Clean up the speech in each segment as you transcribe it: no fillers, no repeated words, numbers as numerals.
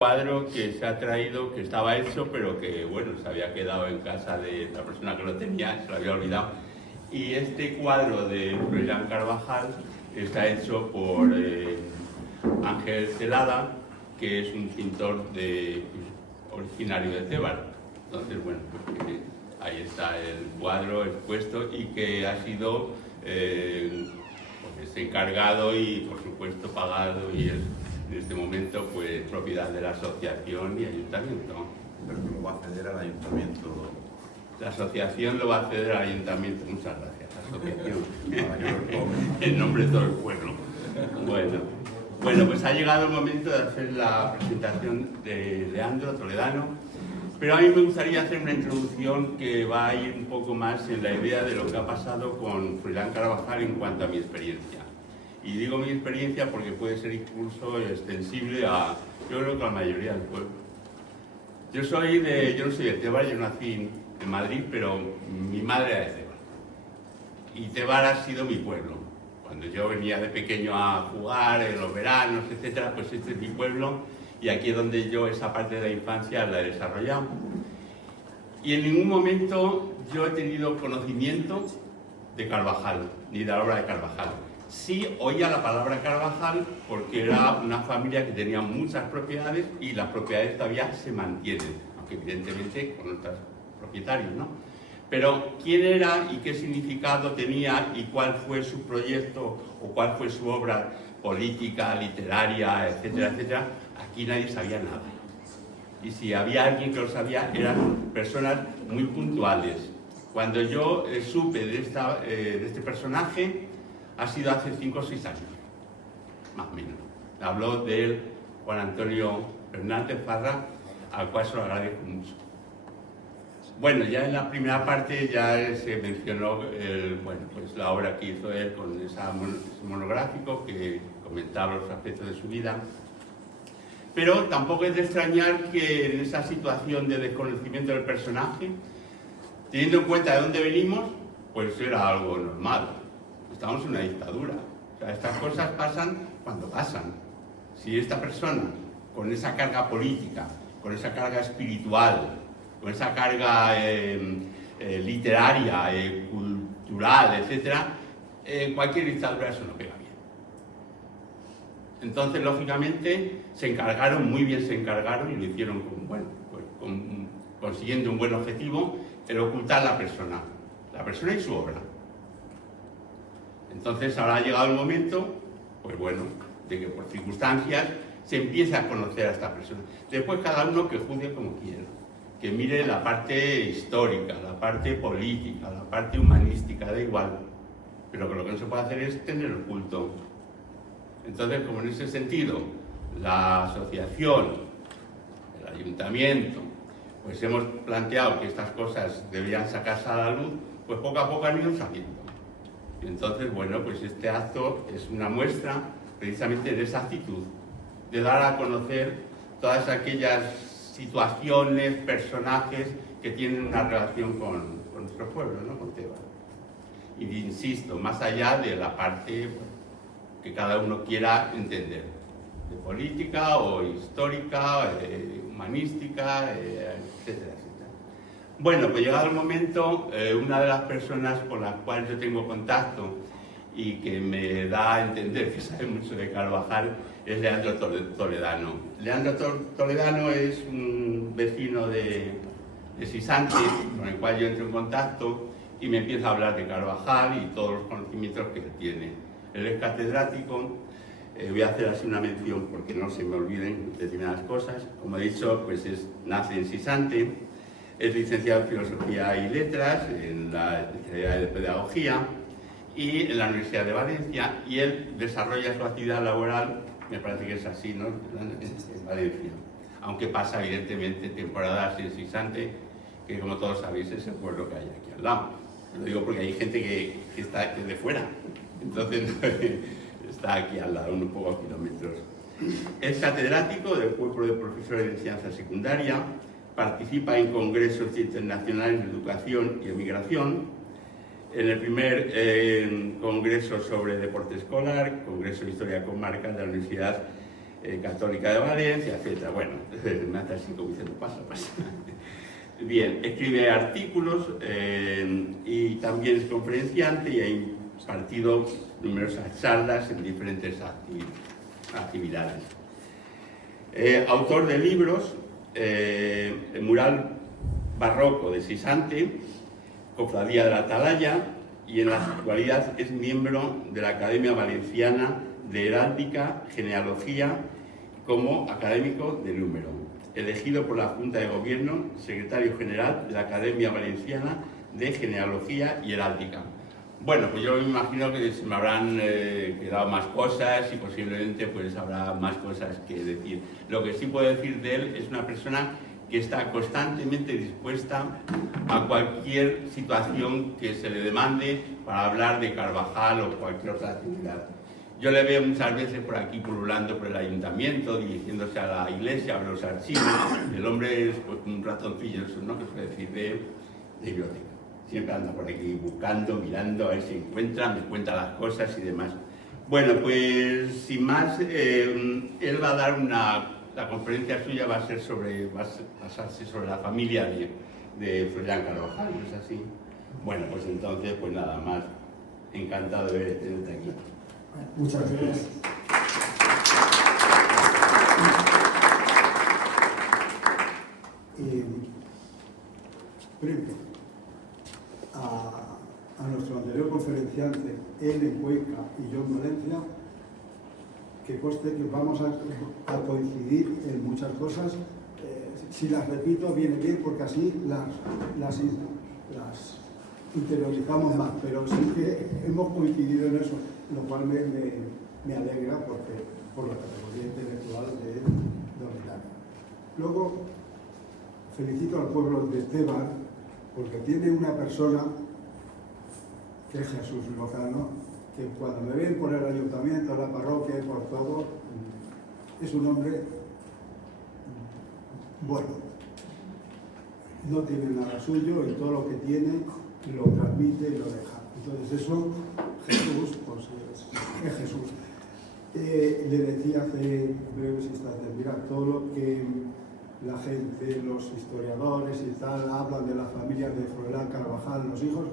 Cuadro que se ha traído, que estaba hecho, pero que bueno, se había quedado en casa de la persona que lo tenía, se lo había olvidado. Y este cuadro de Froilán Carvajal está hecho por Ángel Celada, que es un pintor originario de Tébar. Entonces, bueno, pues, ahí está el cuadro expuesto y que ha sido pues, encargado y, por supuesto, pagado y es en este momento pues propiedad de la asociación y ayuntamiento. Pero lo va a ceder al ayuntamiento. La asociación lo va a ceder al ayuntamiento. Muchas gracias, asociación. En nombre de todo el pueblo. Bueno, pues ha llegado el momento de hacer la presentación de Leandro Toledano, pero a mí me gustaría hacer una introducción que va a ir un poco más en la idea de lo que ha pasado con Froilán Carvajal en cuanto a mi experiencia. Y digo mi experiencia porque puede ser incluso extensible a, yo creo que a la mayoría del pueblo. Yo no soy de Tébar, yo nací en Madrid, pero mi madre era de Tébar. Y Tébar ha sido mi pueblo. Cuando yo venía de pequeño a jugar en los veranos, etcétera, pues este es mi pueblo y aquí es donde yo esa parte de la infancia la he desarrollado. Y en ningún momento yo he tenido conocimiento de Carvajal, ni de la obra de Carvajal. Sí oía la palabra Carvajal porque era una familia que tenía muchas propiedades y las propiedades todavía se mantienen, aunque evidentemente con otros propietarios, ¿no? Pero quién era y qué significado tenía y cuál fue su proyecto o cuál fue su obra política, literaria, etcétera, etcétera, aquí nadie sabía nada. Y si había alguien que lo sabía, eran personas muy puntuales. Cuando yo supe de este personaje, ha sido hace 5 o 6 años, más o menos. Habló de él Juan Antonio Fernández Farra, al cual se lo agradezco mucho. Bueno, ya en la primera parte ya se mencionó pues la obra que hizo él con ese monográfico que comentaba los aspectos de su vida. Pero tampoco es de extrañar que en esa situación de desconocimiento del personaje, teniendo en cuenta de dónde venimos, pues era algo normal. Estamos en una dictadura. O sea, estas cosas pasan cuando pasan. Si esta persona, con esa carga política, con esa carga espiritual, con esa carga literaria, cultural, etc., en cualquier dictadura eso no pega bien. Entonces, lógicamente, muy bien se encargaron y lo hicieron consiguiendo un buen objetivo, el ocultar la persona y su obra. Entonces ahora ha llegado el momento, pues bueno, de que por circunstancias se empiece a conocer a esta persona. Después cada uno que juzgue como quiera, que mire la parte histórica, la parte política, la parte humanística, da igual. Pero que lo que no se puede hacer es tener oculto. Entonces, como en ese sentido, la asociación, el ayuntamiento, pues hemos planteado que estas cosas deberían sacarse a la luz, pues poco a poco han ido saliendo. Entonces, bueno, pues este acto es una muestra precisamente de esa actitud, de dar a conocer todas aquellas situaciones, personajes que tienen una relación con nuestro pueblo, ¿no? Con Tébar. Y insisto, más allá de la parte que cada uno quiera entender, de política o histórica, humanística, etcétera. Bueno, pues llegado el momento, una de las personas con las cuales yo tengo contacto y que me da a entender que sabe mucho de Carvajal es Leandro Toledano. Leandro Toledano es un vecino de Sisante, con el cual yo entro en contacto y me empieza a hablar de Carvajal y todos los conocimientos que él tiene. Él es catedrático, voy a hacer así una mención porque no se me olviden determinadas cosas. Como he dicho, pues nace en Sisante. Es licenciado en Filosofía y Letras, en la especialidad de Pedagogía y en la Universidad de Valencia, y él desarrolla su actividad laboral, me parece que es así, ¿no?, en Valencia. Aunque pasa, evidentemente, temporadas en Sisante, que como todos sabéis es el pueblo que hay aquí al lado. Lo digo porque hay gente que está de fuera, entonces está aquí al lado, unos pocos kilómetros. Es catedrático del Cuerpo de Profesores de Enseñanza Secundaria, participa en congresos internacionales de educación y emigración, en el primer congreso sobre deporte escolar, Congreso de Historia Comarcal de la Universidad Católica de Valencia, etc. Bueno, me hace así como diciendo, pasa. Bien, escribe artículos y también es conferenciante y ha impartido numerosas charlas en diferentes actividades. Autor de libros, El mural barroco de Sisante, Cofradía de la Atalaya, y en la actualidad es miembro de la Academia Valenciana de Heráldica, Genealogía, como académico de número, elegido por la Junta de Gobierno, secretario general de la Academia Valenciana de Genealogía y Heráldica. Bueno, pues yo me imagino que se me habrán quedado más cosas y posiblemente pues habrá más cosas que decir. Lo que sí puedo decir de él es una persona que está constantemente dispuesta a cualquier situación que se le demande para hablar de Carvajal o cualquier otra actividad. Yo le veo muchas veces por aquí pululando por el ayuntamiento, dirigiéndose a la iglesia, a los archivos. El hombre es pues, un ratoncillo, ¿no? Que suele decir de biblioteca. Siempre anda por aquí buscando, mirando, a ver si encuentra, me cuenta las cosas y demás. Bueno, pues sin más, él va a dar la conferencia suya va a basarse sobre la familia de Froilán Carvajal, ¿no es así? Bueno, pues entonces, pues nada más, encantado de tenerte aquí. Muchas gracias. Primero, a nuestro anterior conferenciante, él en Cuenca y yo en Valencia, que conste que vamos a coincidir en muchas cosas. Si las repito, viene bien porque así las interiorizamos más, pero sí que hemos coincidido en eso, lo cual me alegra porque, por la categoría intelectual de Don. Luego, felicito al pueblo de Esteban porque tiene una persona, que es Jesús Lozano, que cuando me ven por el ayuntamiento, la parroquia y por todo, es un hombre bueno. No tiene nada suyo y todo lo que tiene lo transmite y lo deja. Entonces eso, Jesús, pues es Jesús. Le decía hace breves instantes, mira, todo lo que la gente, los historiadores y tal, hablan de la familia de Froilán Carvajal, los hijos,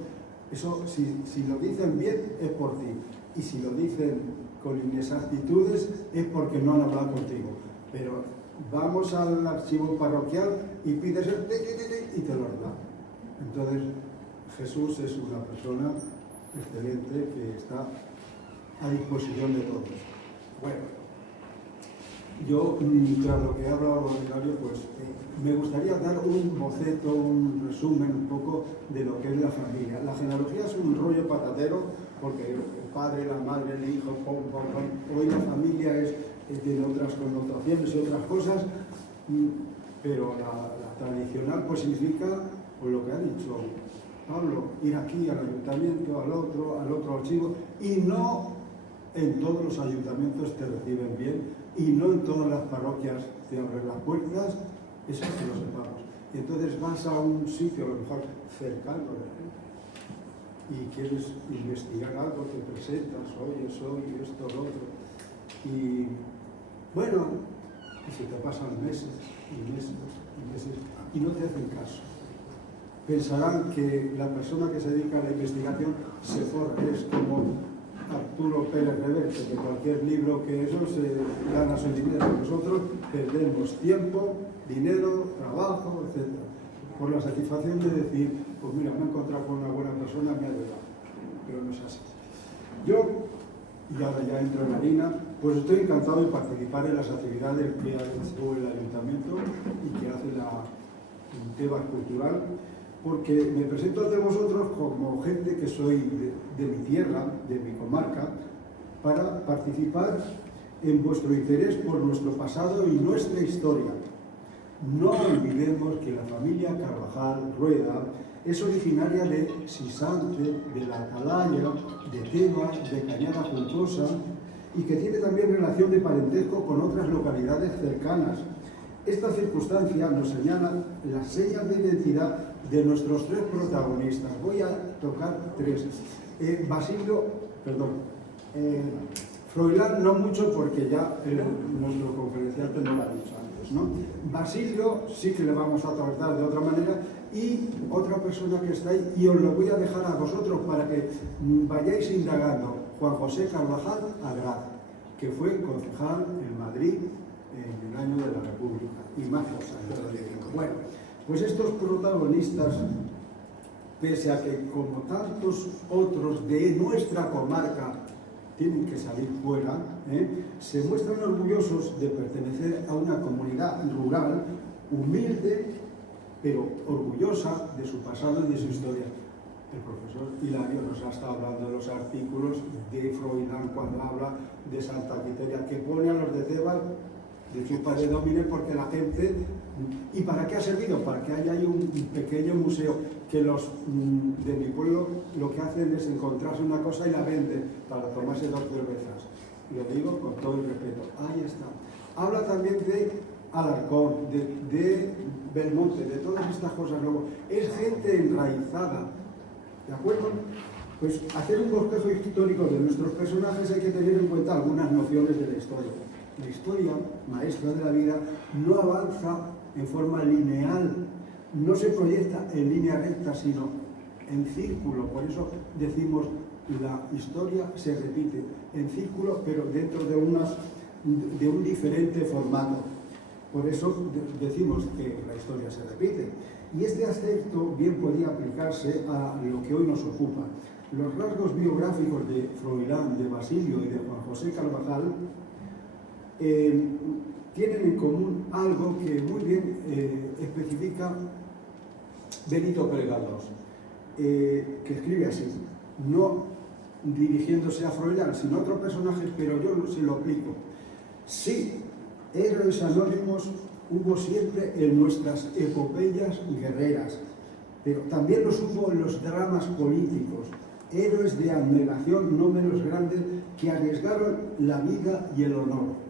eso, si lo dicen bien, es por ti. Y si lo dicen con inexactitudes, es porque no han hablado contigo. Pero vamos al archivo parroquial y pides el y te lo da. Entonces, Jesús es una persona excelente que está a disposición de todos. Bueno, yo, tras lo que ha hablado Mario, pues me gustaría dar un boceto, un resumen un poco de lo que es la familia. La genealogía es un rollo patatero porque el padre, la madre, el hijo, hoy la familia tiene otras connotaciones y otras cosas, pero la tradicional pues significa pues, lo que ha dicho Pablo, ir aquí al ayuntamiento, al otro archivo, y no en todos los ayuntamientos te reciben bien, y no en todas las parroquias te abren las puertas, eso que lo sepamos. Y entonces vas a un sitio, a lo mejor cercano, y quieres investigar algo, te presentas, oye, soy esto, lo otro. Y bueno, y se te pasan meses y meses y meses y no te hacen caso. Pensarán que la persona que se dedica a la investigación se forra, es como Arturo Pérez Reverte, que cualquier libro que eso se gana su dinero. Nosotros perdemos tiempo, dinero, trabajo, etc. Por la satisfacción de decir, pues mira, me he encontrado con una buena persona, me ha ayudado. Pero no es así. Yo, y ahora ya entro en harina, pues estoy encantado de participar en las actividades que ha hecho el ayuntamiento y que hace la Tebas Cultural, porque me presento ante vosotros como gente que soy de mi tierra, de mi comarca, para participar en vuestro interés por nuestro pasado y nuestra historia. No olvidemos que la familia Carvajal Rueda es originaria de Sisante, de la Atalaya, de Tebas, de Cañada Juncosa, y que tiene también relación de parentesco con otras localidades cercanas. Esta circunstancia nos señala las señas de identidad de nuestros tres protagonistas. Voy a tocar tres. Froilán no mucho porque ya nuestro conferenciante no lo ha dicho antes, ¿no? Basilio sí que le vamos a tratar de otra manera, y otra persona que está ahí, y os lo voy a dejar a vosotros para que vayáis indagando, Juan José Carvajal Agrad, que fue concejal en Madrid en el año de la República, y más cosas. Bueno, pues estos protagonistas, pese a que como tantos otros de nuestra comarca tienen que salir fuera, se muestran orgullosos de pertenecer a una comunidad rural, humilde, pero orgullosa de su pasado y de su historia. El profesor Hilario nos ha estado hablando de los artículos de Froilán cuando habla de Santa Quiteria, que pone a los de Tebas de su padre Domine, porque la gente... ¿Y para qué ha servido? Para que haya ahí un pequeño museo, que los de mi pueblo lo que hacen es encontrarse una cosa y la venden para tomarse 2 cervezas. Lo digo con todo el respeto. Ahí está. Habla también de Alarcón, de Belmonte, de todas estas cosas. Luego, es gente enraizada, ¿de acuerdo? Pues hacer un bosquejo histórico de nuestros personajes hay que tener en cuenta algunas nociones de la historia. La historia, maestra de la vida, no avanza en forma lineal, no se proyecta en línea recta, sino en círculo. Por eso decimos, la historia se repite en círculo, pero dentro de un diferente formato. Por eso decimos que la historia se repite. Y este aspecto bien podría aplicarse a lo que hoy nos ocupa. Los rasgos biográficos de Froilán, de Basilio y de Juan José Carvajal tienen en común algo que muy bien especifica Benito Pérez Galdós, que escribe así, no dirigiéndose a Froilán, sino a otro personaje, pero yo se lo aplico. Sí, héroes anónimos hubo siempre en nuestras epopeyas guerreras, pero también los hubo en los dramas políticos, héroes de abnegación no menos grandes que arriesgaron la vida y el honor.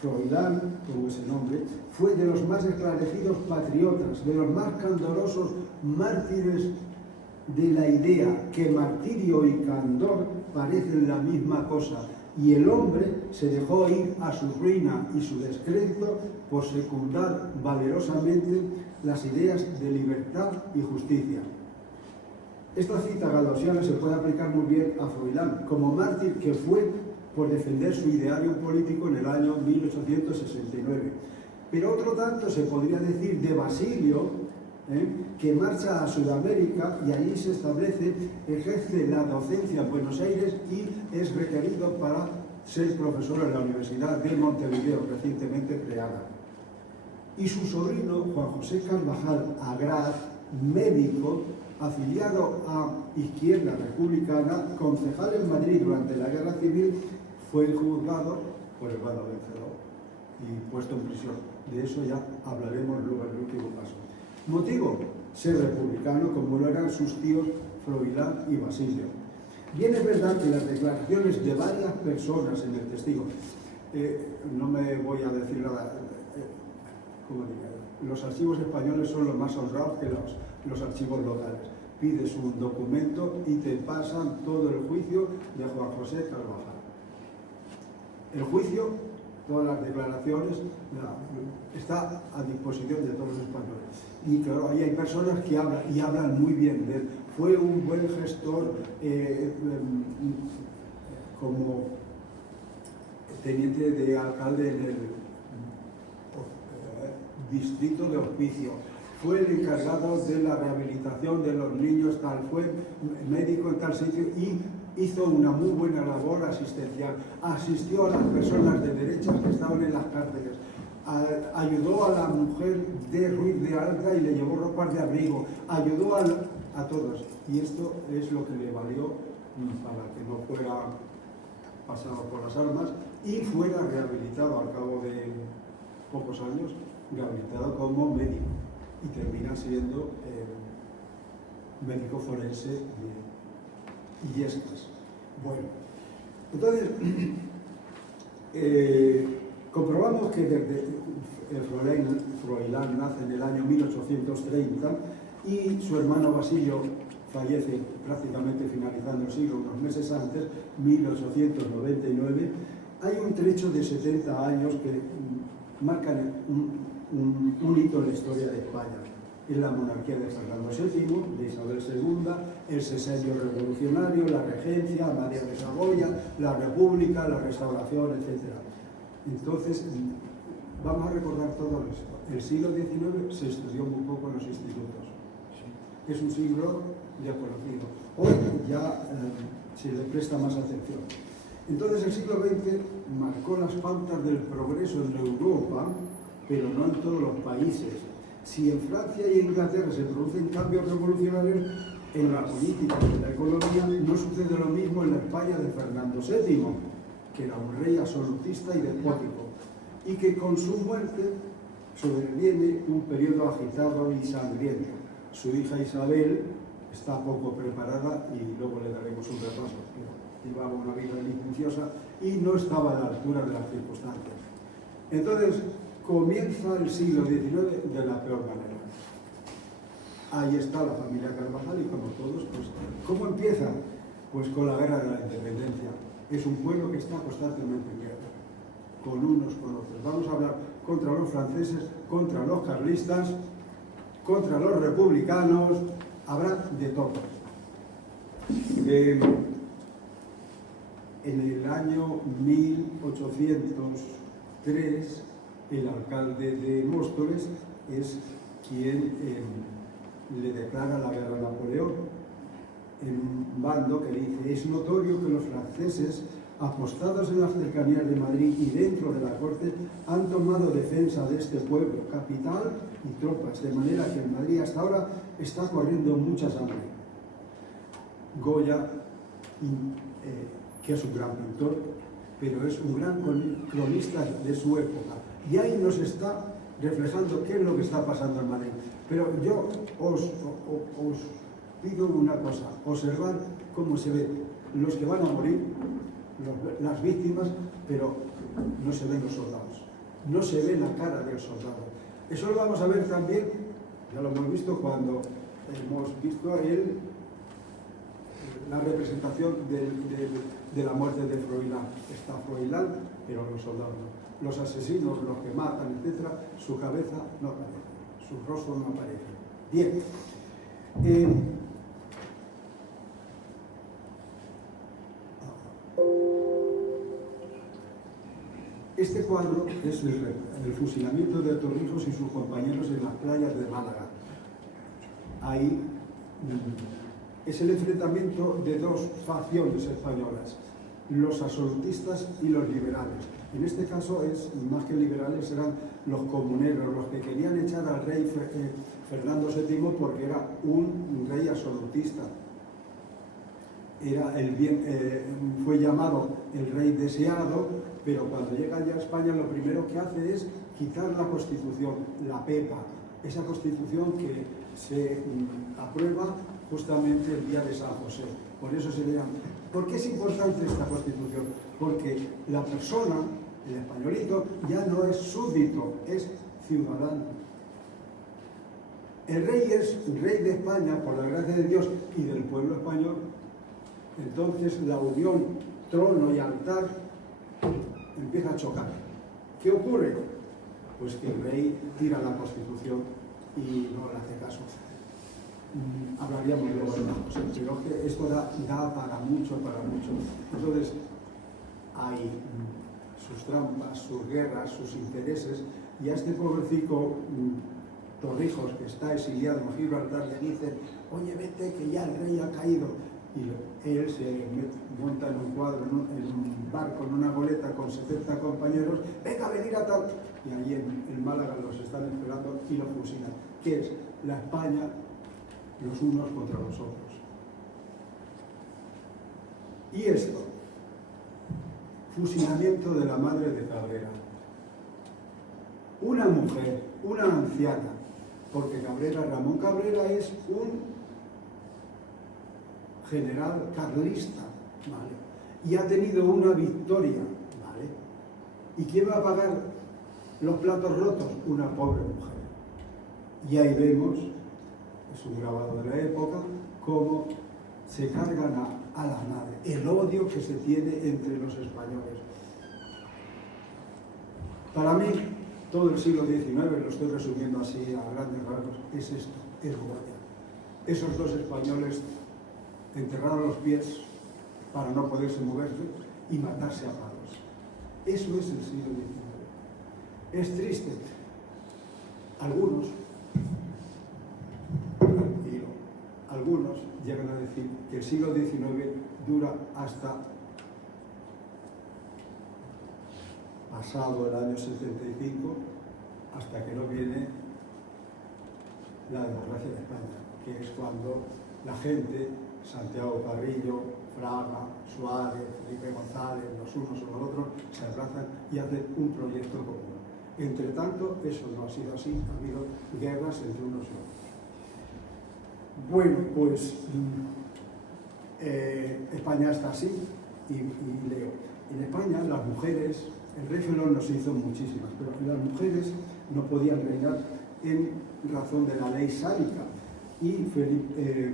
Froilán, como ese nombre, fue de los más esclarecidos patriotas, de los más candorosos mártires de la idea, que martirio y candor parecen la misma cosa, y el hombre se dejó ir a su ruina y su descrédito por secundar valerosamente las ideas de libertad y justicia. Esta cita galdosiana se puede aplicar muy bien a Froilán, como mártir que fue por defender su ideario político en el año 1869. Pero otro tanto se podría decir de Basilio, que marcha a Sudamérica y allí se establece, ejerce la docencia en Buenos Aires y es requerido para ser profesor en la Universidad de Montevideo, recientemente creada. Y su sobrino, Juan José Carvajal Agrad, médico, afiliado a Izquierda Republicana, concejal en Madrid durante la Guerra Civil, fue juzgado por el bando vencedor y puesto en prisión. De eso ya hablaremos luego en el último paso. Motivo: ser republicano, como lo eran sus tíos Froilán y Basilio. Bien es verdad que las declaraciones de varias personas en el testigo, no me voy a decir nada, ¿cómo diría? Los archivos españoles son los más honrados que los archivos locales. Pides un documento y te pasan todo el juicio de Juan José Carvajal. El juicio, todas las declaraciones, está a disposición de todos los españoles. Y claro, ahí hay personas que hablan, y hablan muy bien de él. Fue un buen gestor como teniente de alcalde en el distrito de Hospicio. Fue el encargado de la rehabilitación de los niños, tal, fue médico en tal sitio y hizo una muy buena labor asistencial. Asistió a las personas de derechas que estaban en las cárceles. Ayudó a la mujer de Ruiz de Alda y le llevó ropas de abrigo. Ayudó a todos. Y esto es lo que le valió para que no fuera pasado por las armas y fuera rehabilitado al cabo de pocos años, rehabilitado como médico. Y termina siendo médico forense de Illescas. Bueno, entonces comprobamos que desde Froilán nace en el año 1830 y su hermano Basilio fallece prácticamente finalizando el siglo, unos meses antes, 1899, hay un trecho de 70 años que marcan un hito en la historia de España. Es la monarquía de Fernando VII, de Isabel II, el sexenio revolucionario, la regencia, María de Saboya, la república, la restauración, etc. Entonces, vamos a recordar todo esto. El siglo XIX se estudió muy poco en los institutos. Es un siglo desconocido. Hoy ya se le presta más atención. Entonces el siglo XX marcó las pautas del progreso en Europa, pero no en todos los países. Si en Francia y en Inglaterra se producen cambios revolucionarios en la política y en la economía, no sucede lo mismo en la España de Fernando VII, que era un rey absolutista y despótico, y que con su muerte sobreviene un periodo agitado y sangriento. Su hija Isabel está poco preparada y luego le daremos un repaso. Llevaba una vida licenciosa y no estaba a la altura de las circunstancias. Entonces, comienza el siglo XIX de la peor manera. Ahí está la familia Carvajal y como todos, pues, ¿cómo empieza? Pues con la guerra de la independencia. Es un pueblo que está constantemente en guerra, con unos con otros. Vamos a hablar contra los franceses, contra los carlistas, contra los republicanos, habrá de todo. En el año 1803, el alcalde de Móstoles es quien le declara la guerra a Napoleón, en un bando que dice: es notorio que los franceses, apostados en las cercanías de Madrid y dentro de la corte, han tomado defensa de este pueblo, capital y tropas, de manera que en Madrid hasta ahora está corriendo mucha sangre. Goya, que es un gran pintor, pero es un gran cronista de su época, y ahí nos está reflejando qué es lo que está pasando en Madrid. Pero yo os pido una cosa: observar cómo se ve los que van a morir, las víctimas, pero no se ven los soldados, no se ve la cara del soldado. Eso lo vamos a ver también, ya lo hemos visto cuando hemos visto la representación de la muerte de Froilán. Está Froilán, pero los soldados no. Los asesinos, los que matan, etc., su cabeza no aparece, su rostro no aparece. Bien. Este cuadro es el fusilamiento de Torrijos y sus compañeros en las playas de Málaga. Ahí es el enfrentamiento de dos facciones españolas, los absolutistas y los liberales. En este caso, más que liberales, eran los comuneros, los que querían echar al rey Fernando VII porque era un rey absolutista. Fue llamado el rey deseado, pero cuando llega ya a España lo primero que hace es quitar la Constitución, la PEPA, esa Constitución que se aprueba justamente el día de San José. Por eso se le llama. ¿Por qué es importante esta Constitución? Porque la persona, el españolito, ya no es súbdito, es ciudadano. El rey es rey de España por la gracia de Dios y del pueblo español. Entonces la unión trono y altar empieza a chocar. ¿Qué ocurre? Pues que el rey tira la Constitución y no le hace caso. Hablaríamos luego de las cosas, pero que esto da para mucho, para mucho. Entonces hay sus trampas, sus guerras, sus intereses, y a este pobrecito Torrijos, que está exiliado en Gibraltar, le dicen: oye, vete que ya el rey ha caído. Y él se monta en un cuadro, en un barco, en una goleta con 70 compañeros: venga a venir a tal. Y allí en Málaga los están esperando y lo fusilan. ¿Qué es? La España, los unos contra los otros. Y esto, fusilamiento de la madre de Cabrera. Una mujer, una anciana, porque Ramón Cabrera es un general carlista, ¿vale? Y ha tenido una victoria, ¿vale? ¿Y quién va a pagar los platos rotos? Una pobre mujer. Y ahí vemos, es un grabado de la época, cómo se cargan a la madre, el odio que se tiene entre los españoles. Para mí, todo el siglo XIX, lo estoy resumiendo así a grandes rasgos, es esto, es Goya. Esos dos españoles enterraron los pies para no poderse moverse y matarse a palos. Eso es el siglo XIX. Es triste. Algunos, tranquilo, algunos llegan a decir que el siglo XIX dura hasta pasado el año 75, hasta que no viene la democracia de España, que es cuando la gente, Santiago Carrillo, Fraga, Suárez, Felipe González, los unos o los otros, se abrazan y hacen un proyecto común. Entre tanto, eso no ha sido así, ha habido guerras entre unos y otros. Bueno, pues España está así, y leo. En España las mujeres, el rey Felón nos hizo muchísimas, pero las mujeres no podían reinar en razón de la ley sálica, y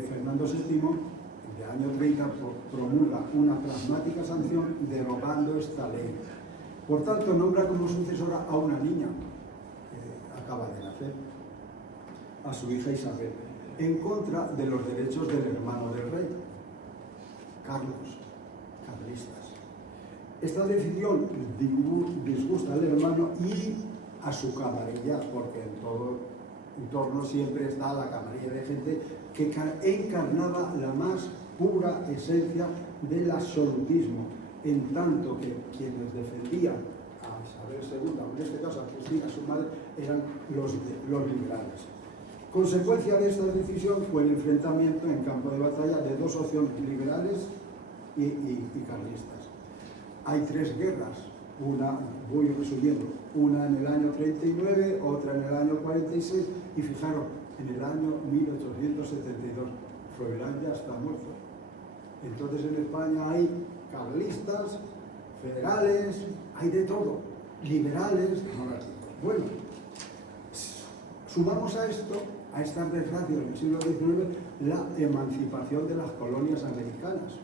Fernando VII, en el año 30, promulga una pragmática sanción derogando esta ley. Por tanto, nombra como sucesora a una niña que acaba de nacer, a su hija Isabel, en contra de los derechos del hermano del rey, Carlos, carlistas. Esta decisión disgusta al hermano y a su camarilla, porque en todo entorno siempre está la camarilla de gente que encarnaba la más pura esencia del absolutismo, en tanto que quienes defendían a Isabel II, en este caso a Cristina, su madre, eran los liberales. Consecuencia de esta decisión fue el enfrentamiento en campo de batalla de dos opciones, liberales y carlistas. Hay tres guerras, una, voy resumiendo, una en el año 39, otra en el año 46, y fijaros, en el año 1872, Froilán ya está muerto. Entonces en España hay carlistas, federales, hay de todo, liberales, monárquicos. Bueno, sumamos a esto, a estas desgracias del siglo XIX, la emancipación de las colonias americanas.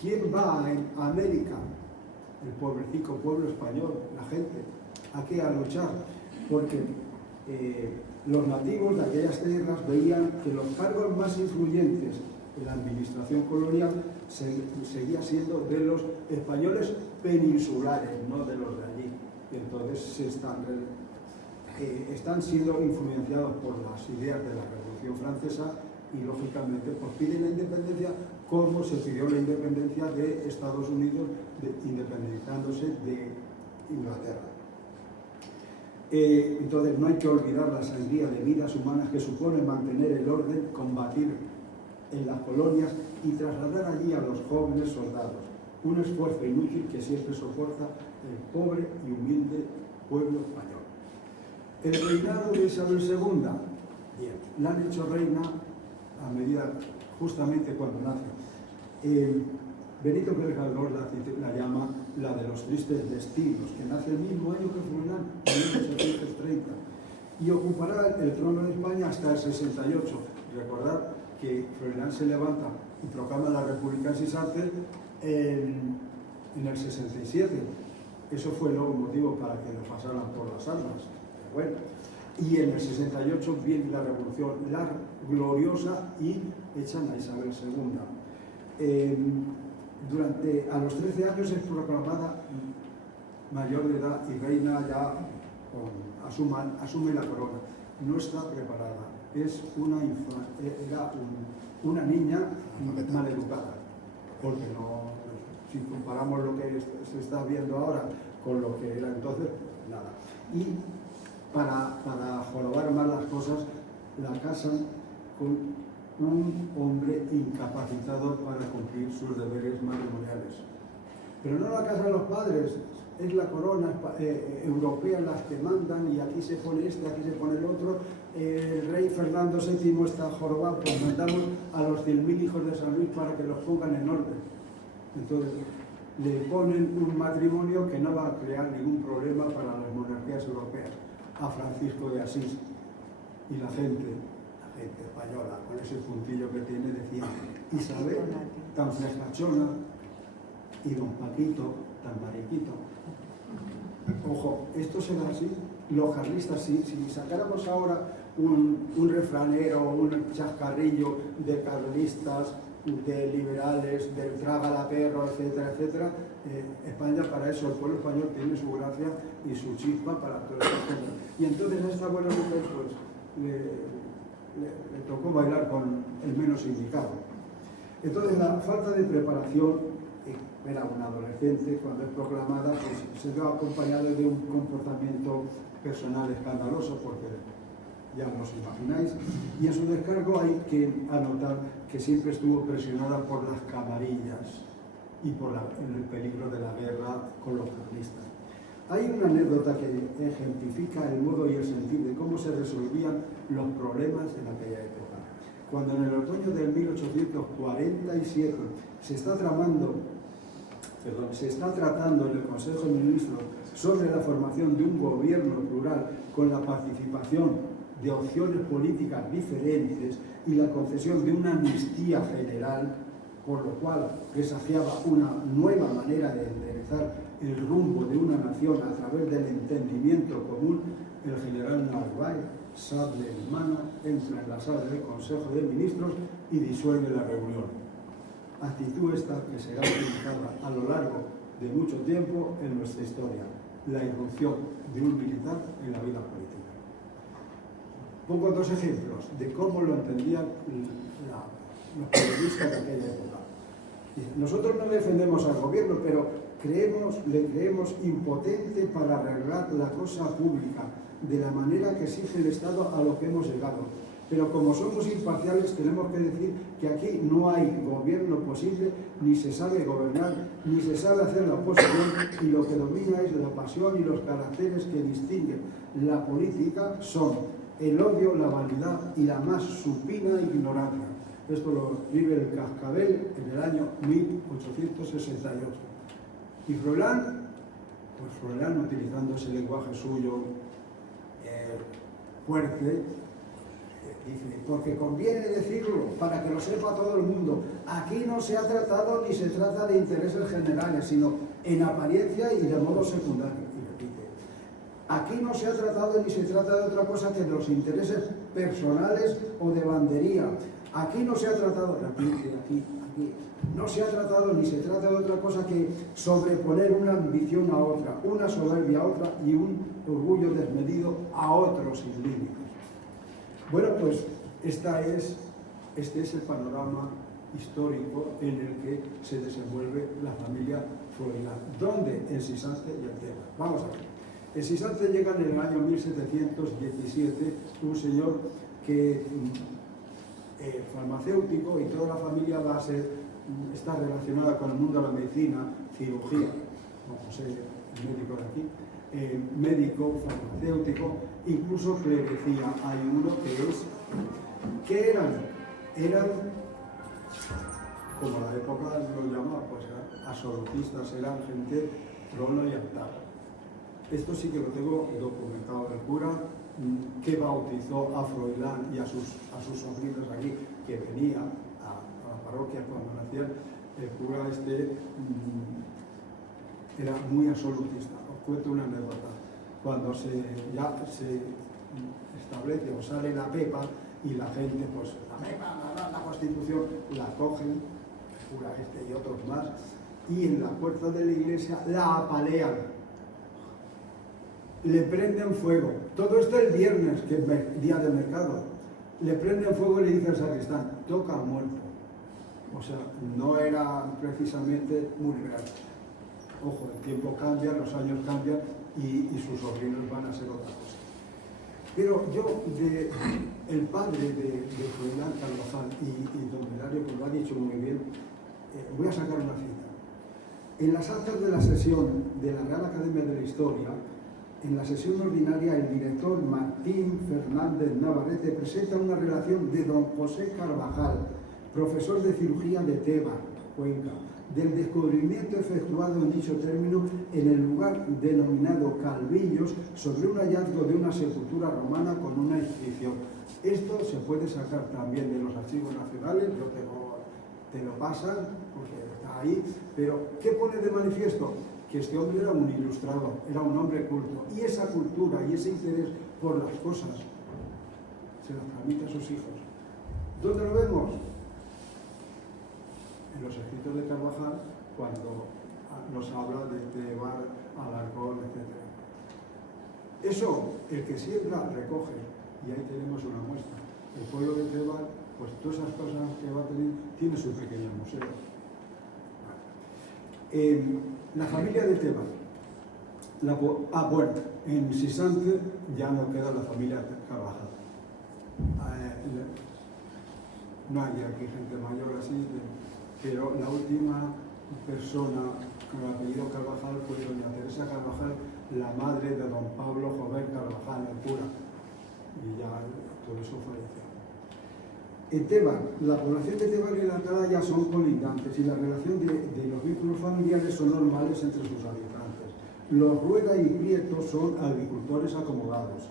¿Quién va a América? El pobrecico pueblo español, la gente. ¿A qué? A luchar. Porque los nativos de aquellas tierras veían que los cargos más influyentes en la administración colonial seguía siendo de los españoles peninsulares, no de los de allí. Entonces están siendo influenciados por las ideas de la Revolución Francesa y, lógicamente, pues piden la independencia como se pidió la independencia de Estados Unidos, independizándose de Inglaterra. Entonces, no hay que olvidar la sangría de vidas humanas que supone mantener el orden, combatir en las colonias y trasladar allí a los jóvenes soldados. Un esfuerzo inútil que siempre soporta el pobre y humilde pueblo español. El reinado de Isabel II, bien, la han hecho reina a medida, justamente cuando nace. Benito Pérez Galdós la llama la de los tristes destinos, que nace el mismo año que Froilán, en 1830, y ocupará el trono de España hasta el 68. Recordad que Froilán se levanta y proclama la República en Sisarte en el 67. Eso fue luego motivo para que lo pasaran por las armas. Bueno, y en el 68 viene la Revolución, la gloriosa, y echan a Isabel II. A los 13 años es proclamada mayor de edad y reina ya, asume la corona. No está preparada, era una niña maleducada, porque si comparamos lo que se está viendo ahora con lo que era entonces, nada. Y para jorobar más las cosas, la casan con un hombre incapacitado para cumplir sus deberes matrimoniales. Pero no la casan los padres, es la corona europea las que mandan, y aquí se pone este, aquí se pone el otro. El rey Fernando VII está jorobado, pues mandamos a los 100.000 hijos de San Luis para que los pongan en orden. Entonces le ponen un matrimonio que no va a crear ningún problema para las monarquías europeas, a Francisco de Asís. Y la gente gente española, con ese puntillo que tiene, decía Isabel tan frescachona y don Paquito tan mariquito. Ojo, esto será así. Los carlistas, si sacáramos ahora un refranero, un chascarrillo de carlistas, de liberales, del trágala perro, etcétera, etcétera, España, para eso el pueblo español tiene su gracia y su chispa para todas estas cosas. Y entonces a esta buena mujer pues le tocó bailar con el menos indicado. Entonces la falta de preparación, era una adolescente, cuando es proclamada, pues se va acompañada de un comportamiento personal escandaloso, porque ya os imagináis, y en su descargo hay que anotar que siempre estuvo presionada por las camarillas y por el peligro de la guerra con los carlistas. Hay una anécdota que ejemplifica el modo y el sentido de cómo se resolvían los problemas en aquella época. Cuando en el otoño de 1847 se está tratando en el Consejo de Ministros sobre la formación de un gobierno plural con la participación de opciones políticas diferentes y la concesión de una amnistía general, por lo cual presagiaba una nueva manera de enderezar el rumbo de una nación a través del entendimiento común, el general Narváez, sable en mano, entra en la sala del Consejo de Ministros y disuelve la reunión. Actitud esta que será utilizada a lo largo de mucho tiempo en nuestra historia, la irrupción de un militar en la vida política. Pongo dos ejemplos de cómo lo entendían los periodistas de aquella época. Nosotros no defendemos al gobierno, pero le creemos impotente para arreglar la cosa pública de la manera que exige el Estado a lo que hemos llegado. Pero como somos imparciales, tenemos que decir que aquí no hay gobierno posible, ni se sabe gobernar, ni se sabe hacer la oposición, y lo que domina es la pasión, y los caracteres que distinguen la política son el odio, la vanidad y la más supina ignorancia. Esto lo escribe el Cascabel en el año 1868. Y Froilán, pues Froilán, utilizando ese lenguaje suyo fuerte, dice, porque conviene decirlo para que lo sepa todo el mundo, aquí no se ha tratado ni se trata de intereses generales, sino en apariencia y de modo secundario. Y repite, aquí no se ha tratado ni se trata de otra cosa que de los intereses personales o de bandería. Aquí no se ha tratado, repite, aquí, no se ha tratado ni se trata de otra cosa que sobreponer una ambición a otra, una soberbia a otra y un orgullo desmedido a otros sin límites. Bueno, pues este es el panorama histórico en el que se desenvuelve la familia Froilán. ¿Dónde? En Sisante y Artega. Vamos a ver. En Sisante llega en el año 1717 un señor que farmacéutico, y toda la familia está relacionada con el mundo de la medicina, cirugía, como José, el médico de aquí, médico, farmacéutico, incluso clerecía. Hay uno que eran, como la época lo llamaba, pues absolutistas, eran gente trono y altar. Esto sí que lo tengo documentado. El cura que bautizó a Froilán y a sus sobrinos aquí, que venía a la parroquia cuando nacían, el cura era muy absolutista. Os cuento una anécdota. Cuando ya se establece o sale la PEPA y la gente, pues la PEPA, la Constitución, la cogen, el cura y otros más, y en la puerta de la iglesia la apalean. Le prenden fuego. Todo esto el viernes, que es día de mercado. Le prenden fuego y le dicen al sacristán, toca al muerto. O sea, no era precisamente muy liberal. Ojo, el tiempo cambia, los años cambian y sus sobrinos van a ser otra cosa. Pero yo, el padre de Froilán Carvajal y don Hilario, que lo ha dicho muy bien, voy a sacar una cita. En las actas de la sesión de la Real Academia de la Historia, en la sesión ordinaria, el director Martín Fernández Navarrete presenta una relación de don José Carvajal, profesor de cirugía de Teba, Cuenca, del descubrimiento efectuado en dicho término en el lugar denominado Calvillos sobre un hallazgo de una sepultura romana con una inscripción. Esto se puede sacar también de los archivos nacionales, te lo pasan porque está ahí, pero ¿qué pone de manifiesto? Que este hombre era un ilustrador, era un hombre culto, y esa cultura y ese interés por las cosas se las transmite a sus hijos. ¿Dónde lo vemos? En los escritos de Carvajal, cuando nos habla de Tebar, Alarcón, etc. Eso, el que siembra, recoge, y ahí tenemos una muestra. El pueblo de Tebar, pues todas esas cosas que va a tener, tiene su pequeño museo. La familia de Tebar. Bueno, en Sisante ya no queda la familia Carvajal. No hay aquí gente mayor así, pero la última persona con el apellido Carvajal fue doña Teresa Carvajal, la madre de don Pablo Jover Carvajal, el cura, y ya todo eso falleció. En Tebar, la población de Tebar y la Atalaya son colindantes y la relación de los vínculos familiares son normales entre sus habitantes. Los Rueda y Prieto son agricultores acomodados.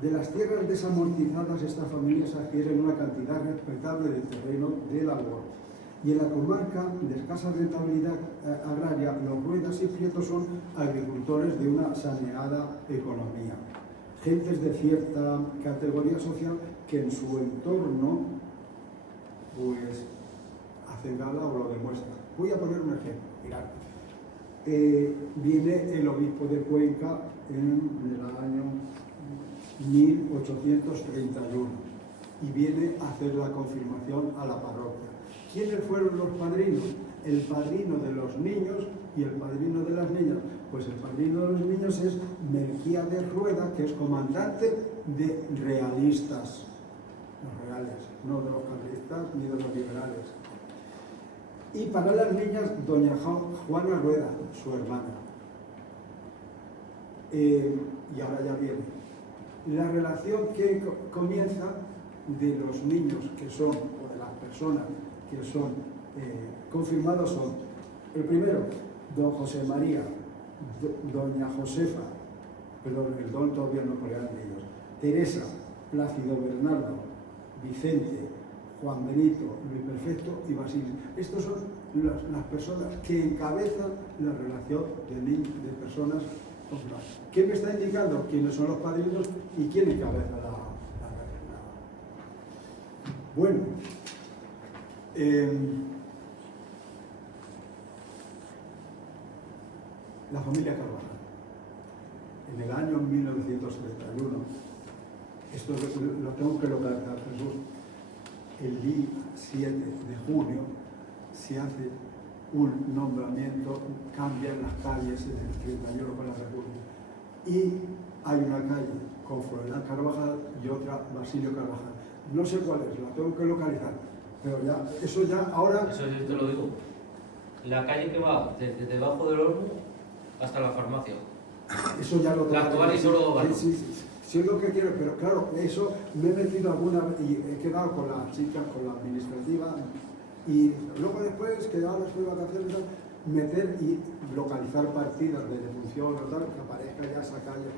De las tierras desamortizadas, estas familias adquieren una cantidad respetable de terreno de labor. Y en la comarca de escasa rentabilidad agraria, los Ruedas y Prietos son agricultores de una saneada economía. Gentes de cierta categoría social que en su entorno pues hacen gala o lo demuestran. Voy a poner un ejemplo. Mirad, viene el obispo de Cuenca en el año 1831 y viene a hacer la confirmación a la parroquia. ¿Quiénes fueron los padrinos? El padrino de los niños y el padrino de las niñas. Pues el padrino de los niños es Melquiades Rueda, que es comandante de realistas. Los reales, no de los carlistas ni de los liberales. Y para las niñas, doña Juana Rueda, su hermana. Y ahora ya viene la relación que comienza de los niños que son, o de las personas que son confirmados son, el primero, don José María, doña Josefa, perdón, el don todavía no ponían ellos, Teresa, Plácido Bernardo, Vicente, Juan Benito, Luis Perfecto y Basilio. Estos son las personas que encabezan la relación de personas confirmadas. ¿Qué me está indicando? ¿Quiénes son los padrinos y quién encabeza la Bueno, la familia Carvajal. En el año 1931, esto lo tengo que localizar, Jesús, el día 7 de junio se hace un nombramiento, cambian las calles en el 31 para la República. Y hay una calle con Froilán Carvajal y otra Basilio Carvajal. No sé cuál es, la tengo que localizar, pero ya, eso ya, ahora... Eso yo te lo digo. La calle que va desde debajo del horno hasta la farmacia. Eso ya lo tengo. La actual y solo Galo. Sí, es lo que quiero, pero claro, eso me he metido alguna vez y he quedado con la chica, con la administrativa, y luego después, que ahora estoy de vacaciones, meter y localizar partidas de defunción o tal, que aparezca ya esa calle.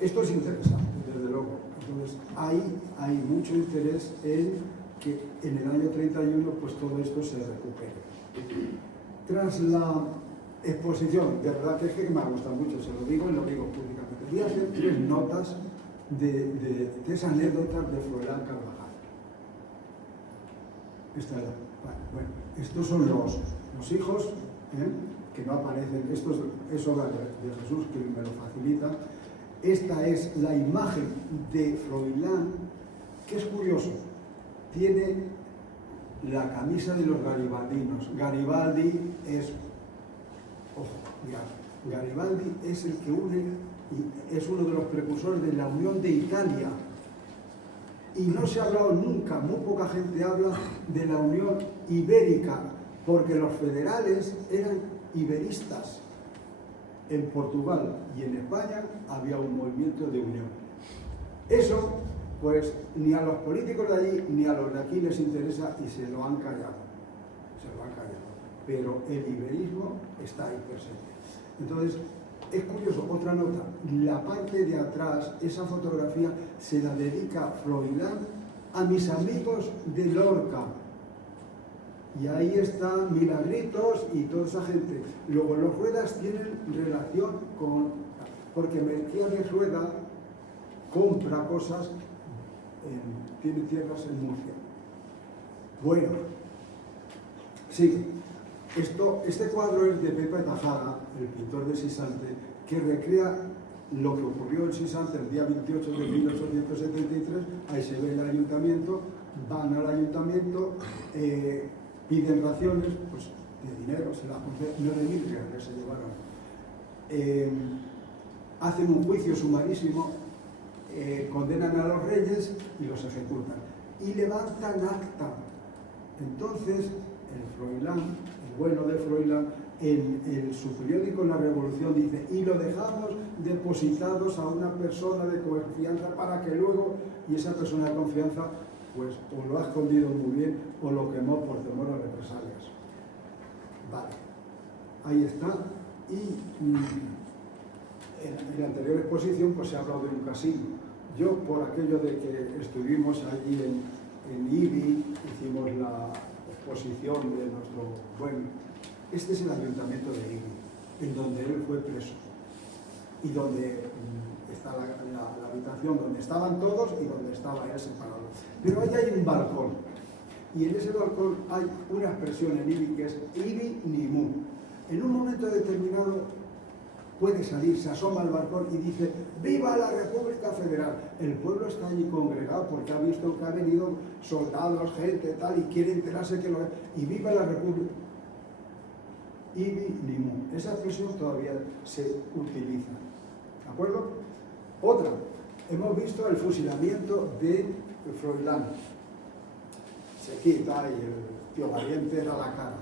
Esto es interesante, desde luego. Entonces, hay mucho interés en que en el año 31 pues todo esto se recupere. Tras la exposición, de verdad que es que me ha gustado mucho, se lo digo y lo digo públicamente. Voy a hacer 3 notas de 3 anécdotas de Froilán Carvajal. Bueno, estos son los hijos que no aparecen. Esto es obra de Jesús, que me lo facilita. Esta es la imagen de Froilán, que es curioso. Tiene la camisa de los garibaldinos. Garibaldi es... Ojo, mira, Garibaldi es el que une, y es uno de los precursores de la unión de Italia. Y no se ha hablado nunca, muy poca gente habla de la Unión Ibérica, porque los federales eran iberistas. En Portugal y en España había un movimiento de unión. Eso, pues, ni a los políticos de allí ni a los de aquí les interesa y se lo han callado. Se lo han callado. pero el iberismo está ahí presente. Entonces, es curioso, otra nota, la parte de atrás, esa fotografía se la dedica Froilán a mis amigos de Lorca. Y ahí están Milagritos y toda esa gente. Luego los Ruedas tienen relación con... porque Melquiades Rueda compra cosas, tiene tierras en Murcia. Bueno, sigue. Este cuadro es de Pepe Tajada, el pintor de Sisante, que recrea lo que ocurrió en Sisante el día 28 de 1873. Ahí se ve el ayuntamiento, van al ayuntamiento, piden raciones, pues de dinero, se las conceden, 9.000 que se llevaron. Hacen un juicio sumarísimo, condenan a los reyes y los ejecutan. Y levantan acta. Entonces, el Froilán, el bueno de Froilán, en su periódico La Revolución dice: y lo dejamos depositados a una persona de confianza para que luego, y esa persona de confianza, pues o lo ha escondido muy bien o lo quemó por temor a represalias. Vale, ahí está. Y en la anterior exposición pues se ha hablado de un casino. Yo, por aquello de que estuvimos allí en IBI, hicimos la exposición de nuestro buen... Este es el ayuntamiento de IBI, en donde él fue preso y donde está la habitación donde estaban todos y donde estaba él separado. Pero ahí hay un balcón, y en ese balcón hay una expresión en IBI que es IBI ni mu. En un momento determinado puede salir, se asoma al balcón y dice: ¡viva la República Federal! El pueblo está allí congregado porque ha visto que ha venido soldados, gente, tal, y quiere enterarse que lo es. Y ¡viva la República! Ibi ni mu. Esa expresión todavía se utiliza. ¿De acuerdo? Otra. Hemos visto el fusilamiento de Froilán. Se quita y el tío valiente da la cara.